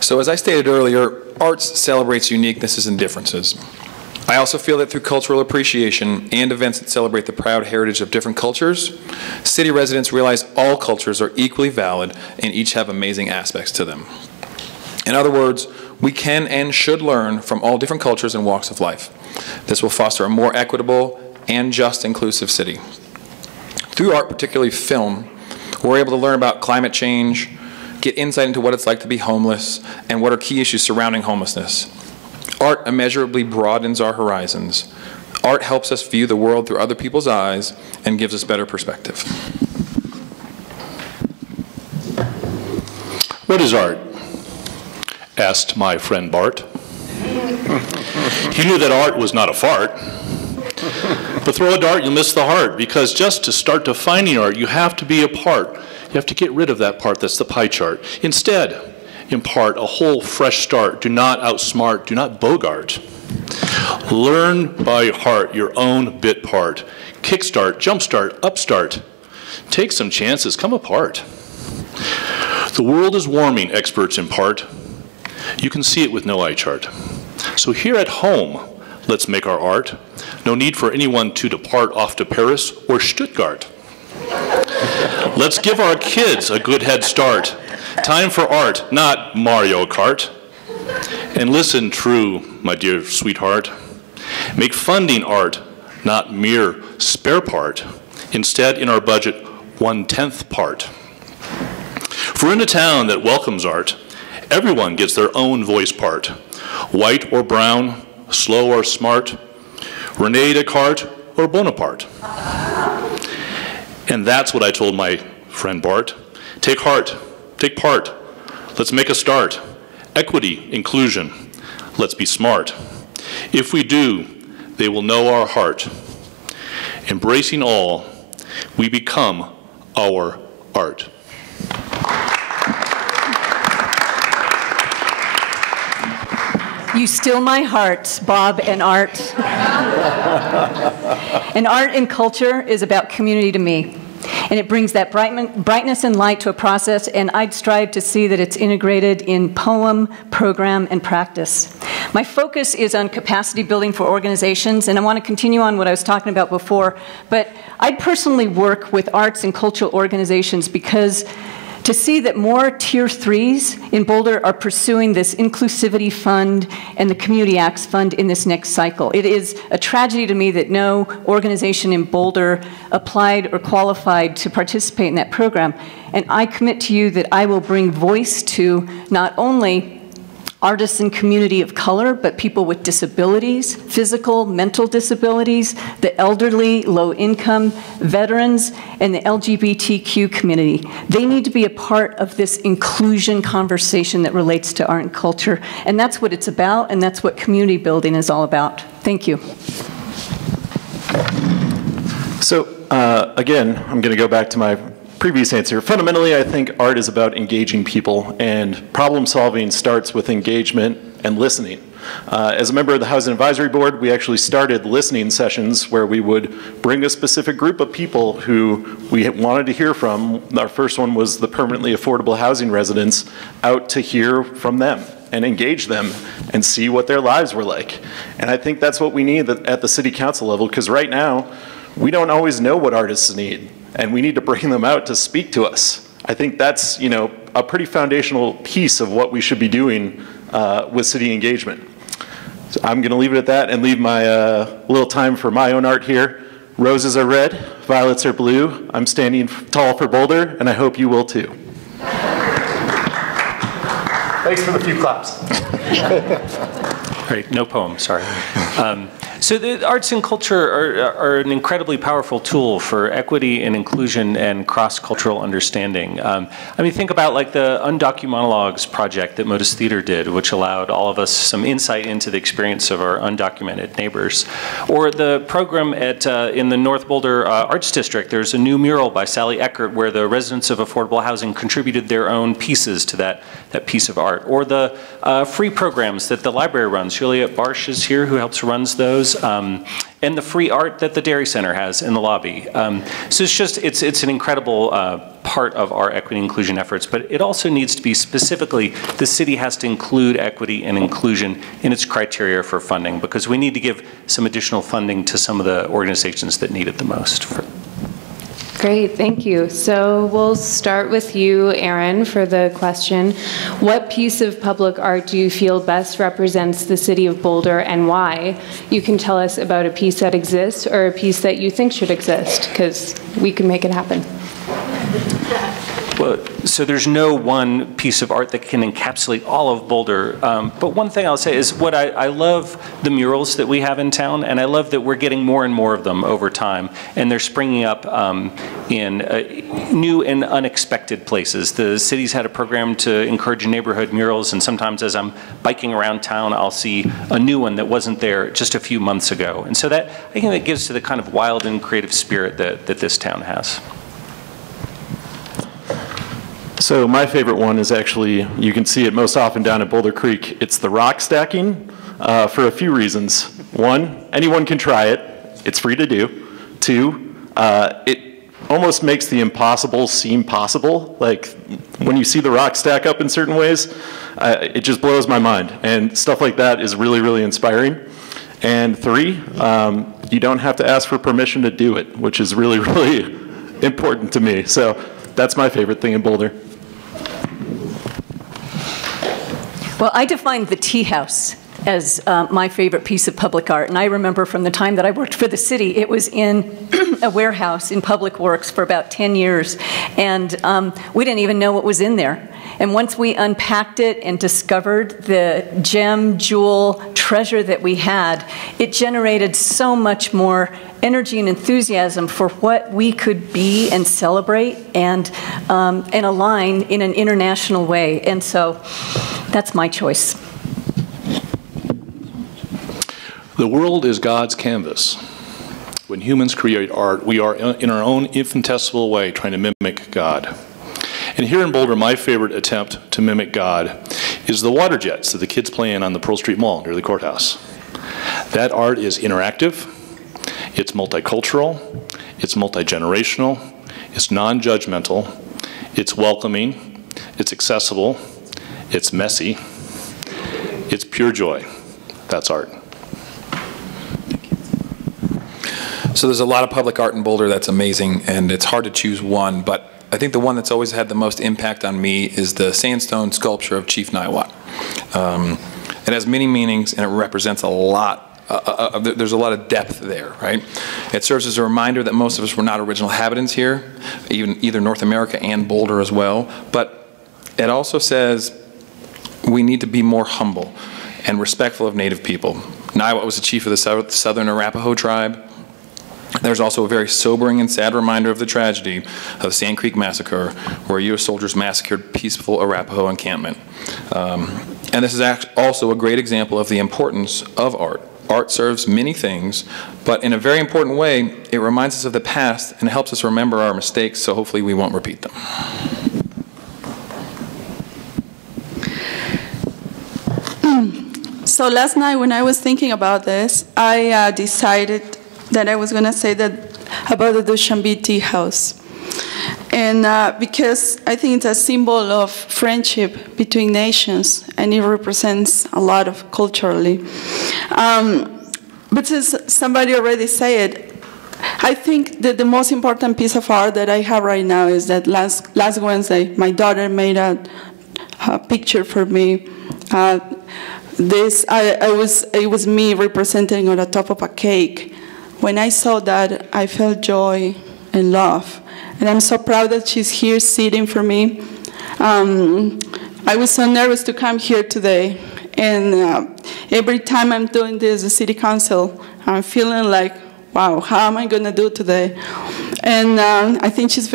So as I stated earlier, arts celebrates uniquenesses and differences. I also feel that through cultural appreciation and events that celebrate the proud heritage of different cultures, city residents realize all cultures are equally valid and each have amazing aspects to them. In other words, we can and should learn from all different cultures and walks of life. This will foster a more equitable and just inclusive city. Through art, particularly film, we're able to learn about climate change, get insight into what it's like to be homeless, and what are key issues surrounding homelessness. Art immeasurably broadens our horizons. Art helps us view the world through other people's eyes and gives us better perspective. What is art? Asked my friend Bart. He knew that art was not a fart. But throw a dart, you'll miss the heart, because just to start defining art, you have to be a part. You have to get rid of that part that's the pie chart. Instead, impart a whole fresh start. Do not outsmart, do not bogart. Learn by heart your own bit part. Kickstart, jumpstart, upstart. Take some chances, come apart. The world is warming, experts impart. You can see it with no eye chart. So here at home, let's make our art. No need for anyone to depart off to Paris or Stuttgart. Let's give our kids a good head start. Time for art, not Mario Kart. And listen true, my dear sweetheart. Make funding art not mere spare part. Instead, in our budget, 1/10 part. For in a town that welcomes art, everyone gets their own voice part. White or brown, slow or smart, Rene Descartes or Bonaparte. And that's what I told my friend Bart. Take heart, take part. Let's make a start. Equity, inclusion. Let's be smart. If we do, they will know our heart. Embracing all, we become our art. You still my heart, Bob and Art. And art and culture is about community to me. And it brings that brightness and light to a process, and I'd strive to see that it's integrated in poem, program, and practice. My focus is on capacity building for organizations, and I want to continue on what I was talking about before, but I personally work with arts and cultural organizations because to see that more Tier 3s in Boulder are pursuing this Inclusivity Fund and the Community Acts Fund in this next cycle. It is a tragedy to me that no organization in Boulder applied or qualified to participate in that program. And I commit to you that I will bring voice to not only artists and community of color, but people with disabilities, physical, mental disabilities, the elderly, low income, veterans, and the LGBTQ community. They need to be a part of this inclusion conversation that relates to art and culture. And that's what it's about, and that's what community building is all about. Thank you. So again, I'm going to go back to my previous answer. Fundamentally, I think art is about engaging people, and problem solving starts with engagement and listening. As a member of the Housing Advisory Board, we actually started listening sessions where we would bring a specific group of people who we wanted to hear from. Our first one was the permanently affordable housing residents, out to hear from them and engage them and see what their lives were like. And I think that's what we need at the city council level, because right now, we don't always know what artists need, and we need to bring them out to speak to us. I think that's, you know, a pretty foundational piece of what we should be doing with city engagement. So I'm gonna leave it at that and leave my little time for my own art here. Roses are red, violets are blue. I'm standing tall for Boulder, and I hope you will too. Thanks for the few claps. Right, no poem, sorry. So the arts and culture are an incredibly powerful tool for equity and inclusion and cross-cultural understanding. I mean, think about like the Undocumented Monologues project that Modus Theater did, which allowed all of us some insight into the experience of our undocumented neighbors. Or the program at in the North Boulder Arts District, there's a new mural by Sally Eckert where the residents of affordable housing contributed their own pieces to that piece of art. Or the free programs that the library runs. Juliet Barsh is here, who helps runs those. And the free art that the Dairy Center has in the lobby. So it's an incredible part of our equity and inclusion efforts, but it also needs to be specifically, the city has to include equity and inclusion in its criteria for funding, because we need to give some additional funding to some of the organizations that need it the most. Great, thank you. So we'll start with you, Aaron, for the question. What piece of public art do you feel best represents the city of Boulder, and why? You can tell us about a piece that exists or a piece that you think should exist, because we can make it happen. Well, so there's no one piece of art that can encapsulate all of Boulder. But one thing I'll say is what I love the murals that we have in town, and I love that we're getting more and more of them over time, and they're springing up in new and unexpected places. The city's had a program to encourage neighborhood murals, and sometimes as I'm biking around town, I'll see a new one that wasn't there just a few months ago. And so that, I think that gives to the kind of wild and creative spirit that this town has. So my favorite one is actually, you can see it most often down at Boulder Creek. It's the rock stacking for a few reasons. One, anyone can try it. It's free to do. Two, it almost makes the impossible seem possible. Like when you see the rock stack up in certain ways, it just blows my mind. And stuff like that is really, really inspiring. And three, you don't have to ask for permission to do it, which is really, really important to me. So that's my favorite thing in Boulder. Well, I defined the tea house as my favorite piece of public art. And I remember from the time that I worked for the city, it was in a warehouse in Public Works for about 10 years. And we didn't even know what was in there. And once we unpacked it and discovered the gem, jewel, treasure that we had, it generated so much more energy and enthusiasm for what we could be and celebrate and align in an international way. And so that's my choice. The world is God's canvas. When humans create art, we are in our own infinitesimal way trying to mimic God. And here in Boulder, my favorite attempt to mimic God is the water jets that the kids play in on the Pearl Street Mall near the courthouse. That art is interactive, it's multicultural, it's multi-generational, it's non-judgmental, it's welcoming, it's accessible, it's messy, it's pure joy. That's art. So there's a lot of public art in Boulder that's amazing, and it's hard to choose one, but I think the one that's always had the most impact on me is the Sandstone sculpture of Chief Niwot. It has many meanings, and it represents a lot. There's a lot of depth there, right? It serves as a reminder that most of us were not original inhabitants here, either North America and Boulder as well, but it also says we need to be more humble and respectful of Native people. Niwot was the chief of the Southern Arapaho tribe. There's also a very sobering and sad reminder of the tragedy of the Sand Creek Massacre, where U.S. soldiers massacred peaceful Arapaho encampment. And this is also a great example of the importance of art. Art serves many things, but in a very important way, it reminds us of the past and helps us remember our mistakes, so hopefully we won't repeat them. So last night when I was thinking about this, I decided that I was going to say that about the Dushanbe Tea House. And because I think it's a symbol of friendship between nations, and it represents a lot of culturally. But since somebody already said it, I think that the most important piece of art that I have right now is that last Wednesday, my daughter made a picture for me. It was me representing on the top of a cake. When I saw that, I felt joy and love. And I'm so proud that she's here sitting for me. I was so nervous to come here today. And every time I'm doing this, the city council, I'm feeling like, wow, how am I going to do today? And I think she's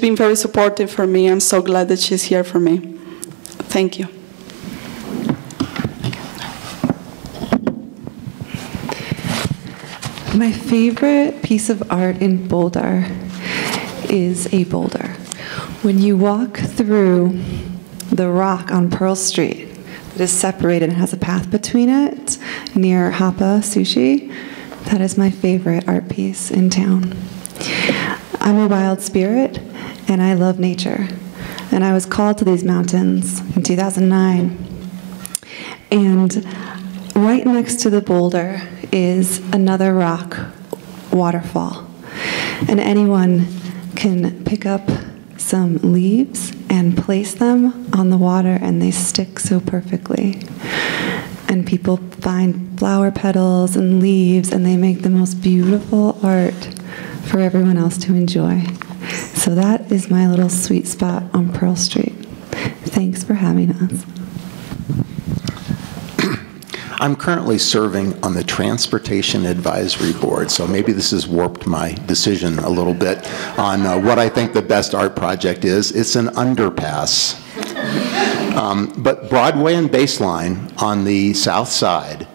been very supportive for me. I'm so glad that she's here for me. Thank you. My favorite piece of art in Boulder is a boulder. When you walk through the rock on Pearl Street that is separated and has a path between it near Hapa Sushi, that is my favorite art piece in town. I'm a wild spirit, and I love nature. And I was called to these mountains in 2009. And right next to the boulder is another rock waterfall. And anyone can pick up some leaves and place them on the water, and they stick so perfectly. And people find flower petals and leaves, and they make the most beautiful art for everyone else to enjoy. So that is my little sweet spot on Pearl Street. Thanks for having us. I'm currently serving on the Transportation Advisory Board, so maybe this has warped my decision a little bit on what I think the best art project is. It's an underpass. But Broadway and Baseline on the south side,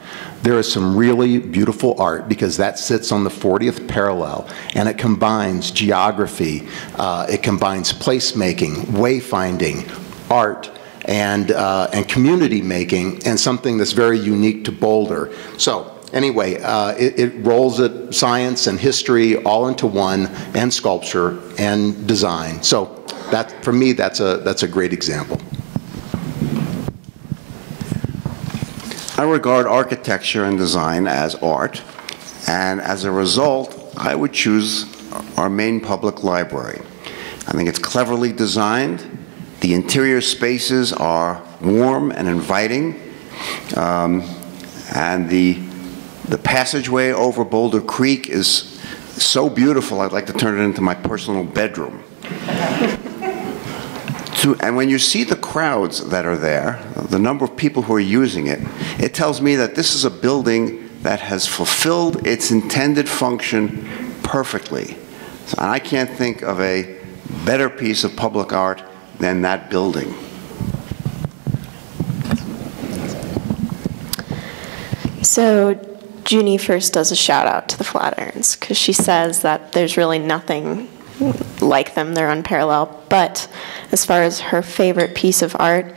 there is some really beautiful art because that sits on the 40th parallel, and it combines geography, it combines placemaking, wayfinding, art, and community making, and something that's very unique to Boulder. So anyway, it rolls it science and history all into one, and sculpture and design. So that, for me, that's a great example. I regard architecture and design as art, and as a result, I would choose our main public library. I think it's cleverly designed, The interior spaces are warm and inviting, and the passageway over Boulder Creek is so beautiful, I'd like to turn it into my personal bedroom. And when you see the crowds that are there, the number of people who are using it, it tells me that this is a building that has fulfilled its intended function perfectly. And I can't think of a better piece of public art than that building. So Junie first does a shout out to the Flatirons because she says that there's really nothing like them, they're unparalleled. But as far as her favorite piece of art,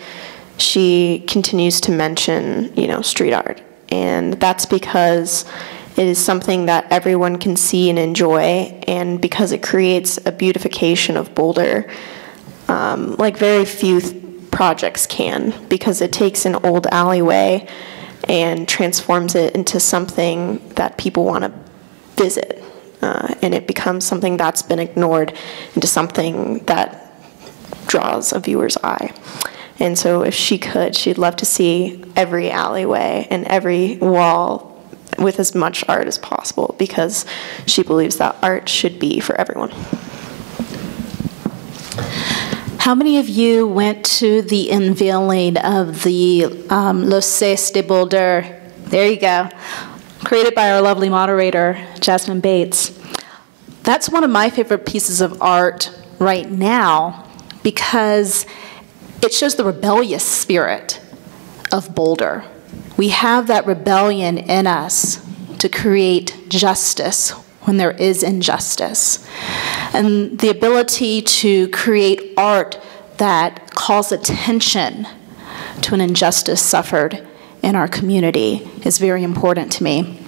she continues to mention, street art. And that's because it is something that everyone can see and enjoy, and because it creates a beautification of Boulder like very few projects can, because it takes an old alleyway and transforms it into something that people want to visit. And it becomes something that's been ignored into something that draws a viewer's eye. And so if she could, she'd love to see every alleyway and every wall with as much art as possible, because she believes that art should be for everyone. How many of you went to the unveiling of the Los de Boulder? There you go. Created by our lovely moderator, Jasmine Bates. That's one of my favorite pieces of art right now because it shows the rebellious spirit of Boulder. We have that rebellion in us to create justice when there is injustice. And the ability to create art that calls attention to an injustice suffered in our community is very important to me.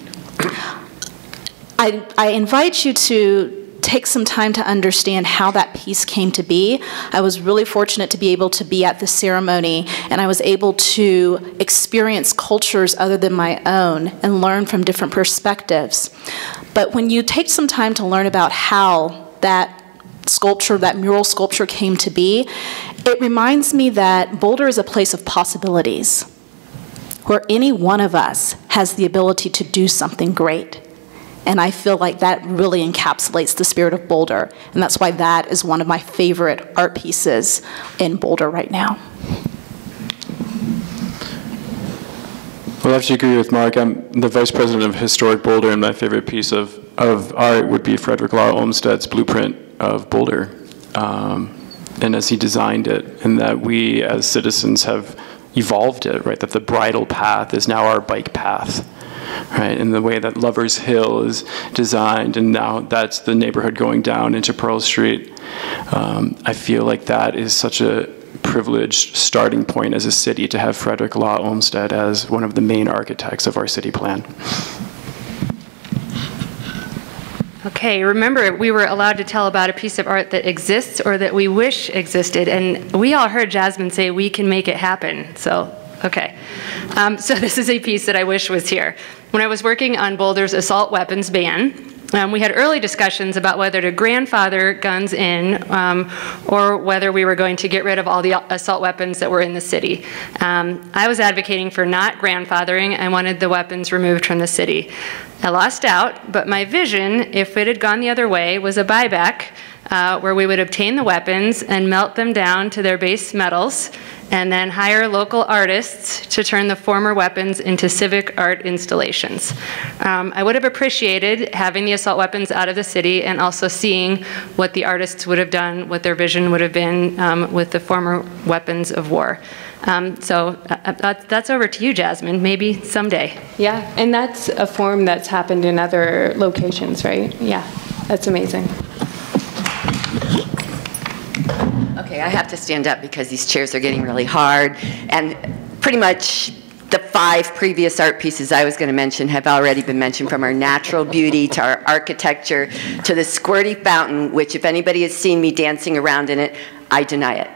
I invite you to take some time to understand how that piece came to be. I was really fortunate to be able to be at the ceremony, and I was able to experience cultures other than my own and learn from different perspectives. But when you take some time to learn about how that sculpture, that mural sculpture came to be, it reminds me that Boulder is a place of possibilities, where any one of us has the ability to do something great. And I feel like that really encapsulates the spirit of Boulder. And that's why that is one of my favorite art pieces in Boulder right now. Well, I have to agree with Mark. I'm the vice president of Historic Boulder, and my favorite piece of art would be Frederick Law Olmsted's blueprint of Boulder, and as he designed it, and that we as citizens have evolved it, right? That the bridle path is now our bike path. Right, and the way that Lover's Hill is designed, and now that's the neighborhood going down into Pearl Street. I feel like that is such a privileged starting point as a city to have Frederick Law Olmsted as one of the main architects of our city plan. Okay, remember, we were allowed to tell about a piece of art that exists or that we wish existed, and we all heard Jasmine say we can make it happen, so. Okay, so this is a piece that I wish was here. When I was working on Boulder's assault weapons ban, we had early discussions about whether to grandfather guns in or whether we were going to get rid of all the assault weapons that were in the city. I was advocating for not grandfathering. I wanted the weapons removed from the city. I lost out, but my vision, if it had gone the other way, was a buyback where we would obtain the weapons and melt them down to their base metals, and then hire local artists to turn the former weapons into civic art installations. I would have appreciated having the assault weapons out of the city and also seeing what the artists would have done, what their vision would have been with the former weapons of war. So that's over to you, Jasmine, maybe someday. Yeah, and that's a form that's happened in other locations, right? Yeah, that's amazing. Okay, I have to stand up because these chairs are getting really hard, and pretty much the 5 previous art pieces I was going to mention have already been mentioned, from our natural beauty to our architecture to the squirty fountain, which if anybody has seen me dancing around in it, I deny it.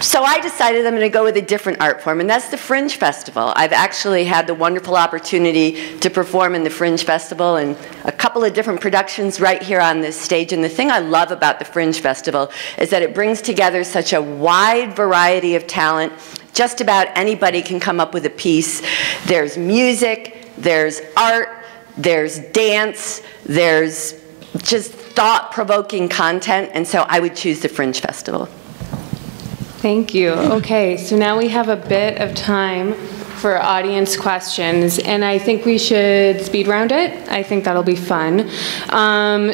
So I decided I'm going to go with a different art form, and that's the Fringe Festival. I've actually had the wonderful opportunity to perform in the Fringe Festival in a couple of different productions right here on this stage. And the thing I love about the Fringe Festival is that it brings together such a wide variety of talent. Just about anybody can come up with a piece. There's music, there's art, there's dance, there's just thought-provoking content, and so I would choose the Fringe Festival. Thank you. Okay, so now we have a bit of time for audience questions, and I think we should speed round it. I think that'll be fun.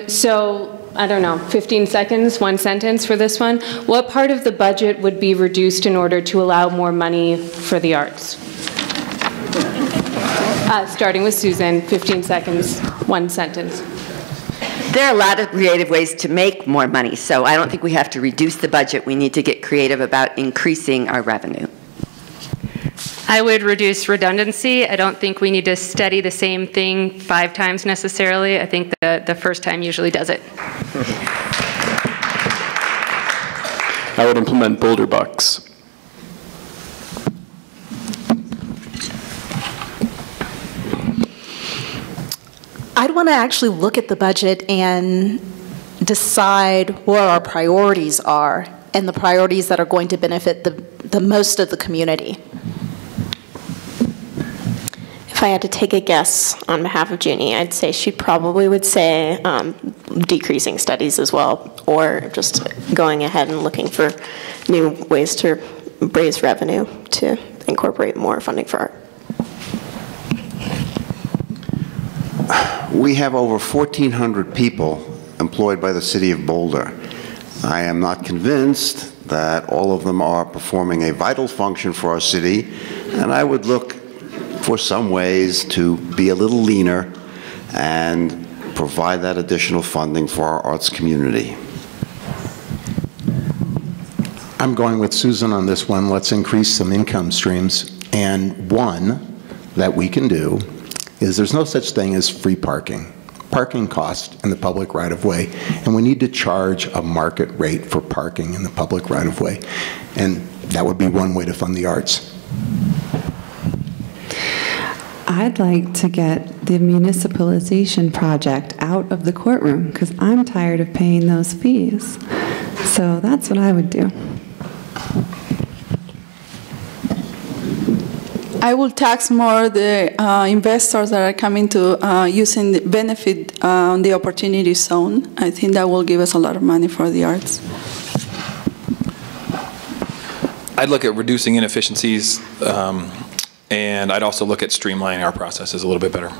So, I don't know, 15 seconds, one sentence for this one. What part of the budget would be reduced in order to allow more money for the arts? Starting with Susan, 15 seconds, one sentence. There are a lot of creative ways to make more money, so I don't think we have to reduce the budget. We need to get creative about increasing our revenue. I would reduce redundancy. I don't think we need to study the same thing 5 times necessarily. I think the first time usually does it. I would implement Boulder Bucks. I'd want to actually look at the budget and decide what our priorities are and the priorities that are going to benefit the most of the community. If I had to take a guess on behalf of Junie, I'd say she probably would say decreasing studies as well, or just going ahead and looking for new ways to raise revenue to incorporate more funding for art. We have over 1,400 people employed by the City of Boulder. I am not convinced that all of them are performing a vital function for our city, and I would look for some ways to be a little leaner and provide that additional funding for our arts community. I'm going with Susan on this one. Let's increase some income streams. And one that we can do is there's no such thing as free parking. Parking costs in the public right-of-way, and we need to charge a market rate for parking in the public right-of-way. And that would be one way to fund the arts. I'd like to get the municipalization project out of the courtroom because I'm tired of paying those fees. So that's what I would do. I will tax more the investors that are coming to using the benefit on the opportunity zone. I think that will give us a lot of money for the arts. I'd look at reducing inefficiencies, and I'd also look at streamlining our processes a little bit better.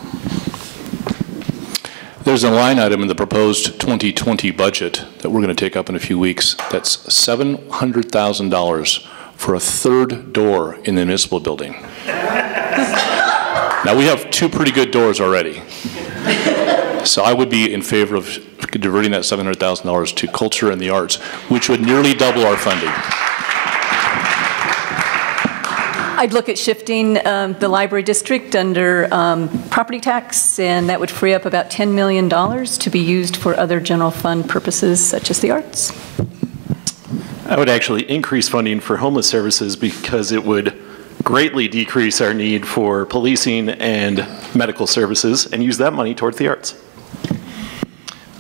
There's a line item in the proposed 2020 budget that we're going to take up in a few weeks that's $700,000 for a third door in the municipal building. Now, we have 2 pretty good doors already. So I would be in favor of diverting that $700,000 to culture and the arts, which would nearly double our funding. I'd look at shifting the library district under property tax, and that would free up about $10 million to be used for other general fund purposes, such as the arts. I would actually increase funding for homeless services because it would greatly decrease our need for policing and medical services and use that money towards the arts. All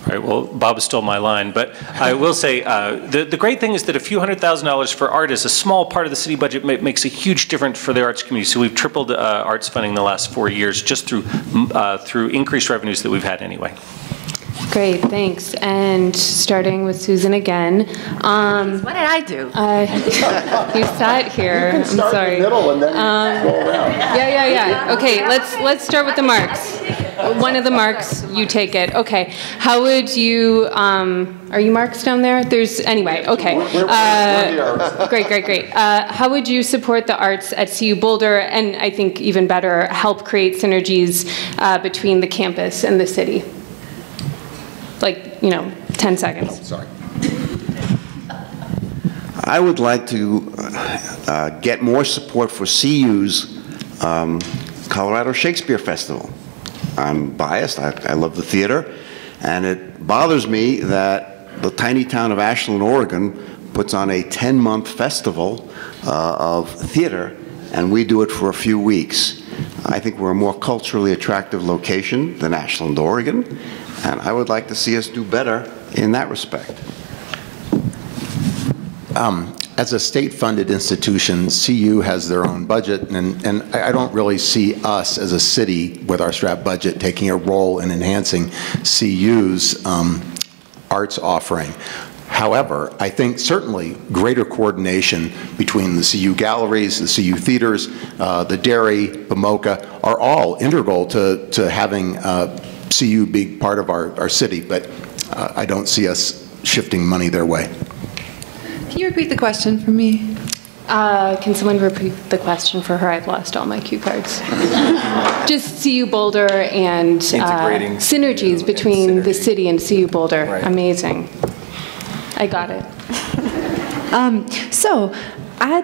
right, well, Bob stole my line, but I will say the great thing is that a few $100,000 for art is a small part of the city budget, makes a huge difference for the arts community. So we've tripled arts funding in the last 4 years just through increased revenues that we've had anyway. Great, thanks. And starting with Susan again. What did I do? You sat here. I'm sorry. In the middle and then go around. Yeah. Okay, let's start with the marks. One of the marks, you take it. Okay. How would you? Are you marks down there? Anyway. Okay. Great. How would you support the arts at CU Boulder, and I think even better, help create synergies between the campus and the city? 10 seconds. Oh, sorry. I would like to get more support for CU's Colorado Shakespeare Festival. I'm biased. I love the theater, and it bothers me that the tiny town of Ashland, Oregon, puts on a 10-month festival of theater, and we do it for a few weeks. I think we're a more culturally attractive location than Ashland, Oregon, and I would like to see us do better in that respect. As a state-funded institution, CU has their own budget, and I don't really see us as a city with our STRAP budget taking a role in enhancing CU's arts offering. However, I think certainly greater coordination between the CU galleries, the CU theaters, the Dairy, BMOCA are all integral to having CU be part of our city, but I don't see us shifting money their way. Can you repeat the question for me? Can someone repeat the question for her? I've lost all my cue cards. Just CU Boulder and synergies between the city and CU Boulder. Right. Amazing. I got it. So I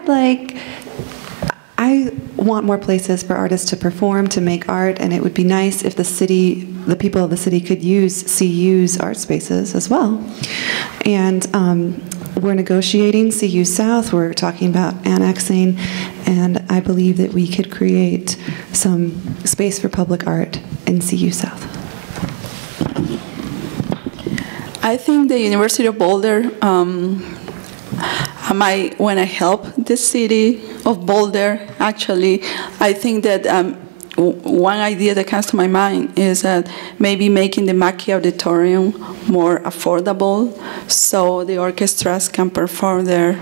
want more places for artists to perform, to make art, and it would be nice if the people of the city could use CU's art spaces as well. And we're negotiating CU South, we're talking about annexing, and I believe that we could create some space for public art in CU South. I think the University of Boulder might want to help the city of Boulder. Actually, I think that one idea that comes to my mind is that maybe making the Mackey Auditorium more affordable so the orchestras can perform there.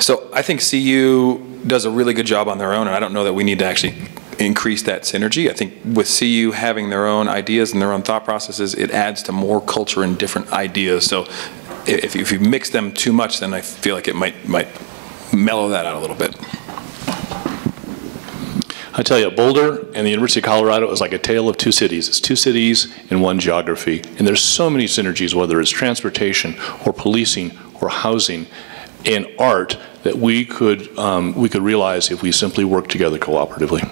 So I think CU does a really good job on their own, and I don't know that we need to actually increase that synergy. I think with CU having their own ideas and their own thought processes, it adds to more culture and different ideas. So if you mix them too much, then I feel like it might mellow that out a little bit. I tell you, Boulder and the University of Colorado is like a tale of two cities. It's two cities in one geography. And there's so many synergies, whether it's transportation or policing or housing and art, that we could realize if we simply work together cooperatively.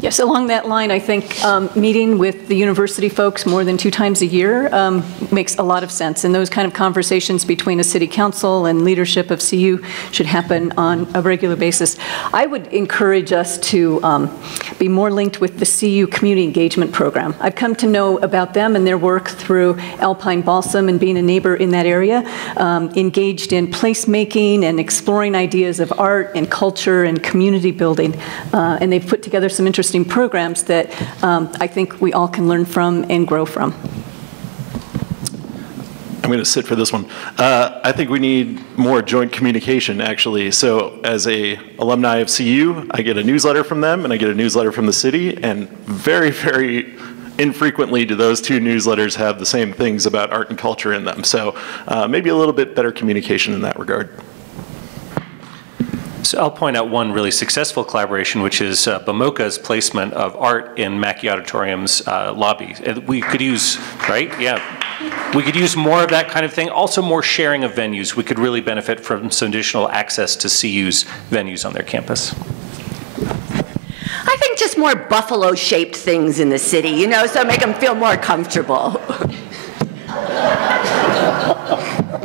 Yes, along that line, I think meeting with the university folks more than 2 times a year makes a lot of sense. And those kind of conversations between a city council and leadership of CU should happen on a regular basis. I would encourage us to be more linked with the CU Community Engagement Program. I've come to know about them and their work through Alpine Balsam and being a neighbor in that area, engaged in placemaking and exploring ideas of art and culture and community building. And they've put together some interesting programs that I think we all can learn from and grow from. I'm going to sit for this one. I think we need more joint communication, actually. So as a alumni of CU, I get a newsletter from them, and I get a newsletter from the city, and very, very infrequently do those two newsletters have the same things about art and culture in them. So maybe a little bit better communication in that regard. So I'll point out one really successful collaboration, which is BMOCA's placement of art in Mackey Auditorium's lobby. We could use, right? Yeah. We could use more of that kind of thing. Also more sharing of venues. We could really benefit from some additional access to CU's venues on their campus. I think just more buffalo-shaped things in the city, you know, so make them feel more comfortable.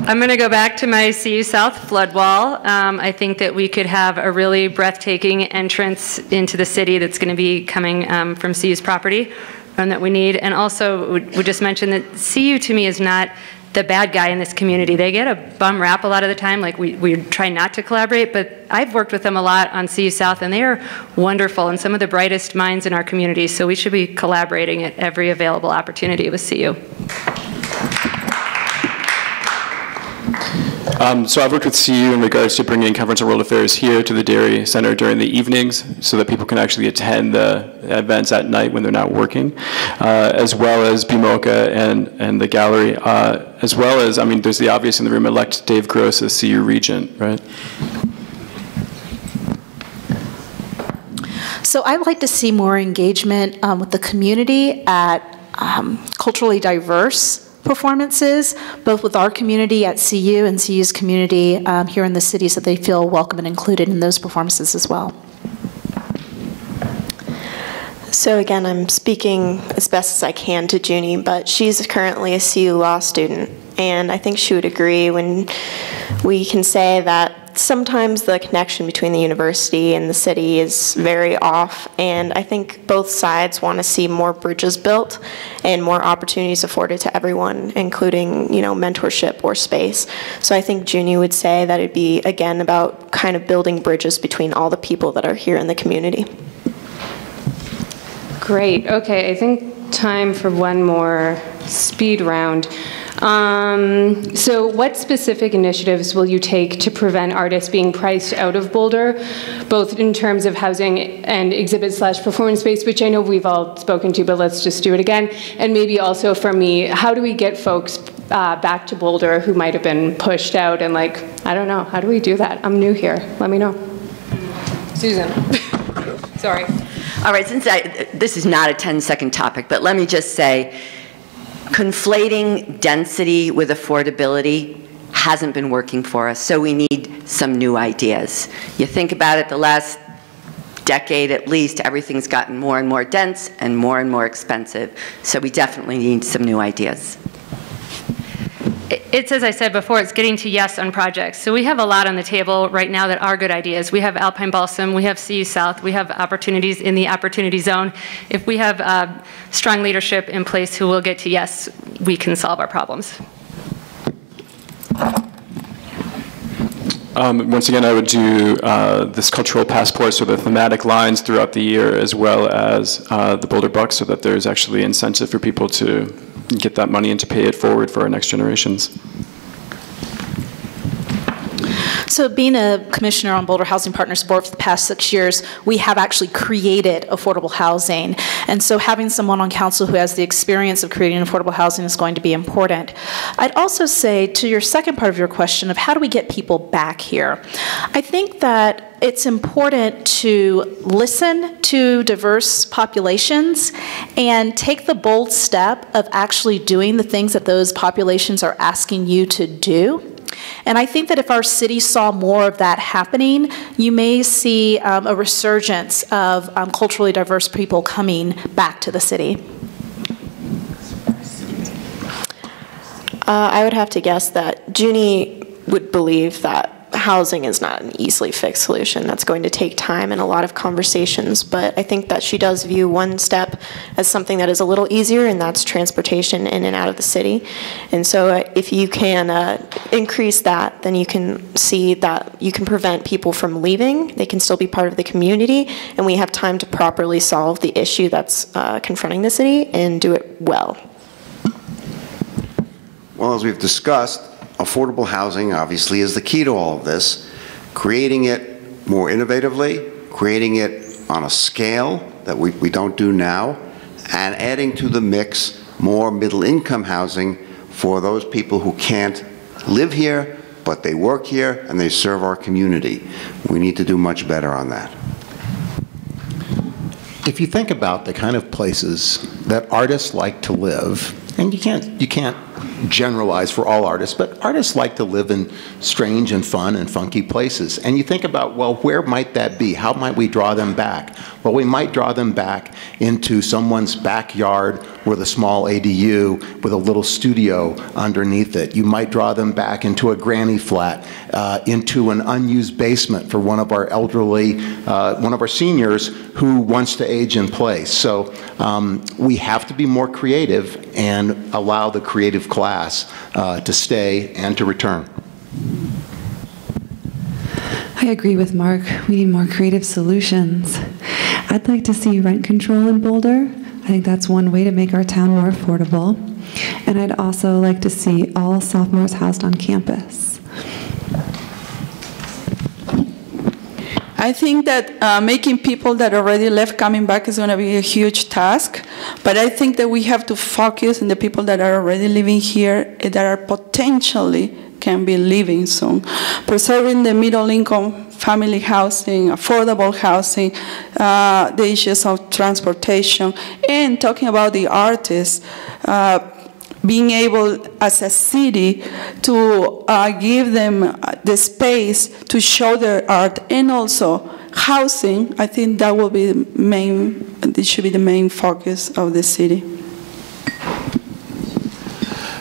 I'm going to go back to my CU South flood wall. I think that we could have a really breathtaking entrance into the city that's going to be coming from CU's property that we need. And also, we just mentioned that CU to me is not the bad guy in this community. They get a bum rap a lot of the time, like we try not to collaborate, but I've worked with them a lot on CU South, and they are wonderful and some of the brightest minds in our community, so we should be collaborating at every available opportunity with CU. So I've worked with CU in regards to bringing Conference on World Affairs here to the Dairy Center during the evenings so that people can actually attend the events at night when they're not working, as well as BMOCA and the gallery, as well as, I mean, there's the obvious in the room, elect Dave Gross as CU Regent, right? So I'd like to see more engagement with the community at culturally diverse performances, both with our community at CU and CU's community here in the city, so they feel welcome and included in those performances as well. So again, I'm speaking as best as I can to Junie, but she's currently a CU law student, and I think she would agree when we can say that sometimes the connection between the university and the city is very off, and I think both sides want to see more bridges built and more opportunities afforded to everyone, including, you know, mentorship or space. So I think Junie would say that it'd be, again, about kind of building bridges between all the people that are here in the community. Great. Okay, I think time for one more speed round. So what specific initiatives will you take to prevent artists being priced out of Boulder, both in terms of housing and exhibit/performance space, which I know we've all spoken to, but let's just do it again. And maybe also for me, how do we get folks back to Boulder who might have been pushed out and like, I don't know, how do we do that? I'm new here. Let me know. Susan. Sorry. All right, since this is not a 10-second topic, but let me just say, conflating density with affordability hasn't been working for us, so we need some new ideas. You think about it, the last decade at least, everything's gotten more and more dense and more expensive, so we definitely need some new ideas. It's, as I said before, it's getting to yes on projects. So we have a lot on the table right now that are good ideas. We have Alpine Balsam, we have CU South, we have opportunities in the Opportunity Zone. If we have strong leadership in place who will get to yes, we can solve our problems. Once again, I would do this cultural passport, so the thematic lines throughout the year, as well as the Boulder Bucks, so that there's actually incentive for people to get that money and to pay it forward for our next generations. So being a commissioner on Boulder Housing Partners Board for the past 6 years, we have actually created affordable housing. And so having someone on council who has the experience of creating affordable housing is going to be important. I'd also say to your second part of your question of how do we get people back here, I think that it's important to listen to diverse populations and take the bold step of actually doing the things that those populations are asking you to do. And I think that if our city saw more of that happening, you may see a resurgence of culturally diverse people coming back to the city. I would have to guess that Junie would believe that housing is not an easily fixed solution. That's going to take time and a lot of conversations, but I think that she does view one step as something that is a little easier, and that's transportation in and out of the city. And so if you can increase that, then you can see that you can prevent people from leaving. They can still be part of the community, and we have time to properly solve the issue that's confronting the city and do it well. Well, as we've discussed, affordable housing obviously is the key to all of this. Creating it more innovatively, creating it on a scale that we don't do now, and adding to the mix more middle-income housing for those people who can't live here, but they work here and they serve our community. We need to do much better on that. If you think about the kind of places that artists like to live, and you can't generalize for all artists, but artists like to live in strange and fun and funky places. And you think about, well, where might that be? How might we draw them back? Well, we might draw them back into someone's backyard with a small ADU with a little studio underneath it. You might draw them back into a granny flat, into an unused basement for one of our elderly, one of our seniors who wants to age in place. So we have to be more creative and allow the creative class to stay and to return. I agree with Mark. We need more creative solutions. I'd like to see rent control in Boulder. I think that's one way to make our town more affordable. And I'd also like to see all sophomores housed on campus. I think that making people that already left coming back is going to be a huge task, but I think that we have to focus on the people that are already living here that are potentially can be living soon. Preserving the middle income family housing, affordable housing, the issues of transportation, and talking about the artists, being able as a city to give them the space to show their art and also housing, I think that will be it should be the main focus of the city.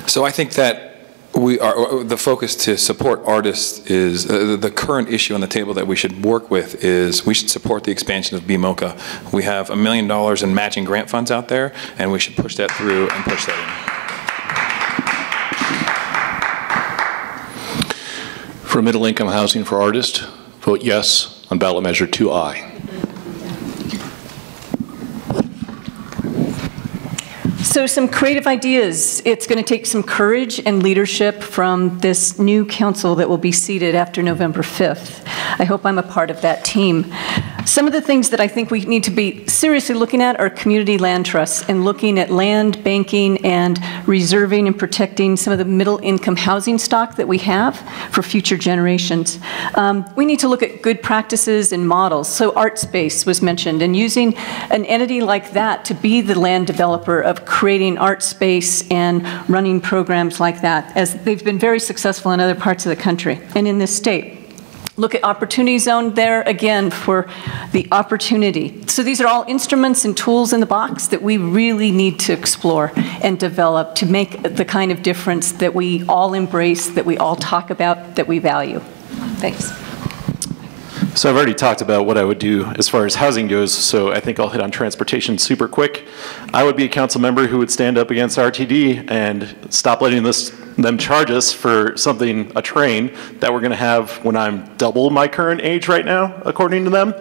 So I think that the focus to support artists is, the current issue on the table that we should work with is we should support the expansion of BMOCA. We have $1 million in matching grant funds out there, and we should push that through and push that in. For middle-income housing for artists, vote yes on ballot measure 2I. So some creative ideas. It's going to take some courage and leadership from this new council that will be seated after November 5th. I hope I'm a part of that team. Some of the things that I think we need to be seriously looking at are community land trusts and looking at land banking and reserving and protecting some of the middle income housing stock that we have for future generations. We need to look at good practices and models. So art space was mentioned, and using an entity like that to be the land developer of creating art space and running programs like that, as they've been very successful in other parts of the country and in this state. Look at Opportunity Zone there, again, for the opportunity. So these are all instruments and tools in the box that we really need to explore and develop to make the kind of difference that we all embrace, that we all talk about, that we value. Thanks. So I've already talked about what I would do as far as housing goes, so I think I'll hit on transportation super quick. I would be a council member who would stand up against RTD and stop letting them charge us for something, a train, that we're going to have when I'm double my current age right now, according to them,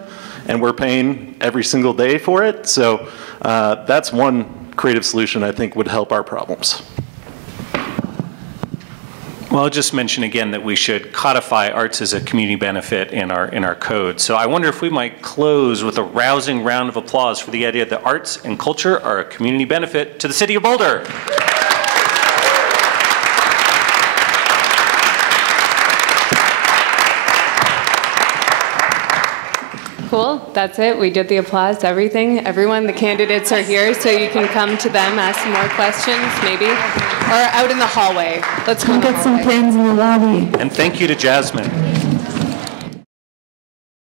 and we're paying every single day for it. So that's one creative solution I think would help our problems. Well, I'll just mention again that we should codify arts as a community benefit in our code. So I wonder if we might close with a rousing round of applause for the idea that arts and culture are a community benefit to the city of Boulder. Cool, that's it. We did the applause, everything. Everyone, the candidates are here, so you can come to them, ask some more questions, maybe. Or out in the hallway. Let's go get some pens in the lobby. And thank you to Jasmine.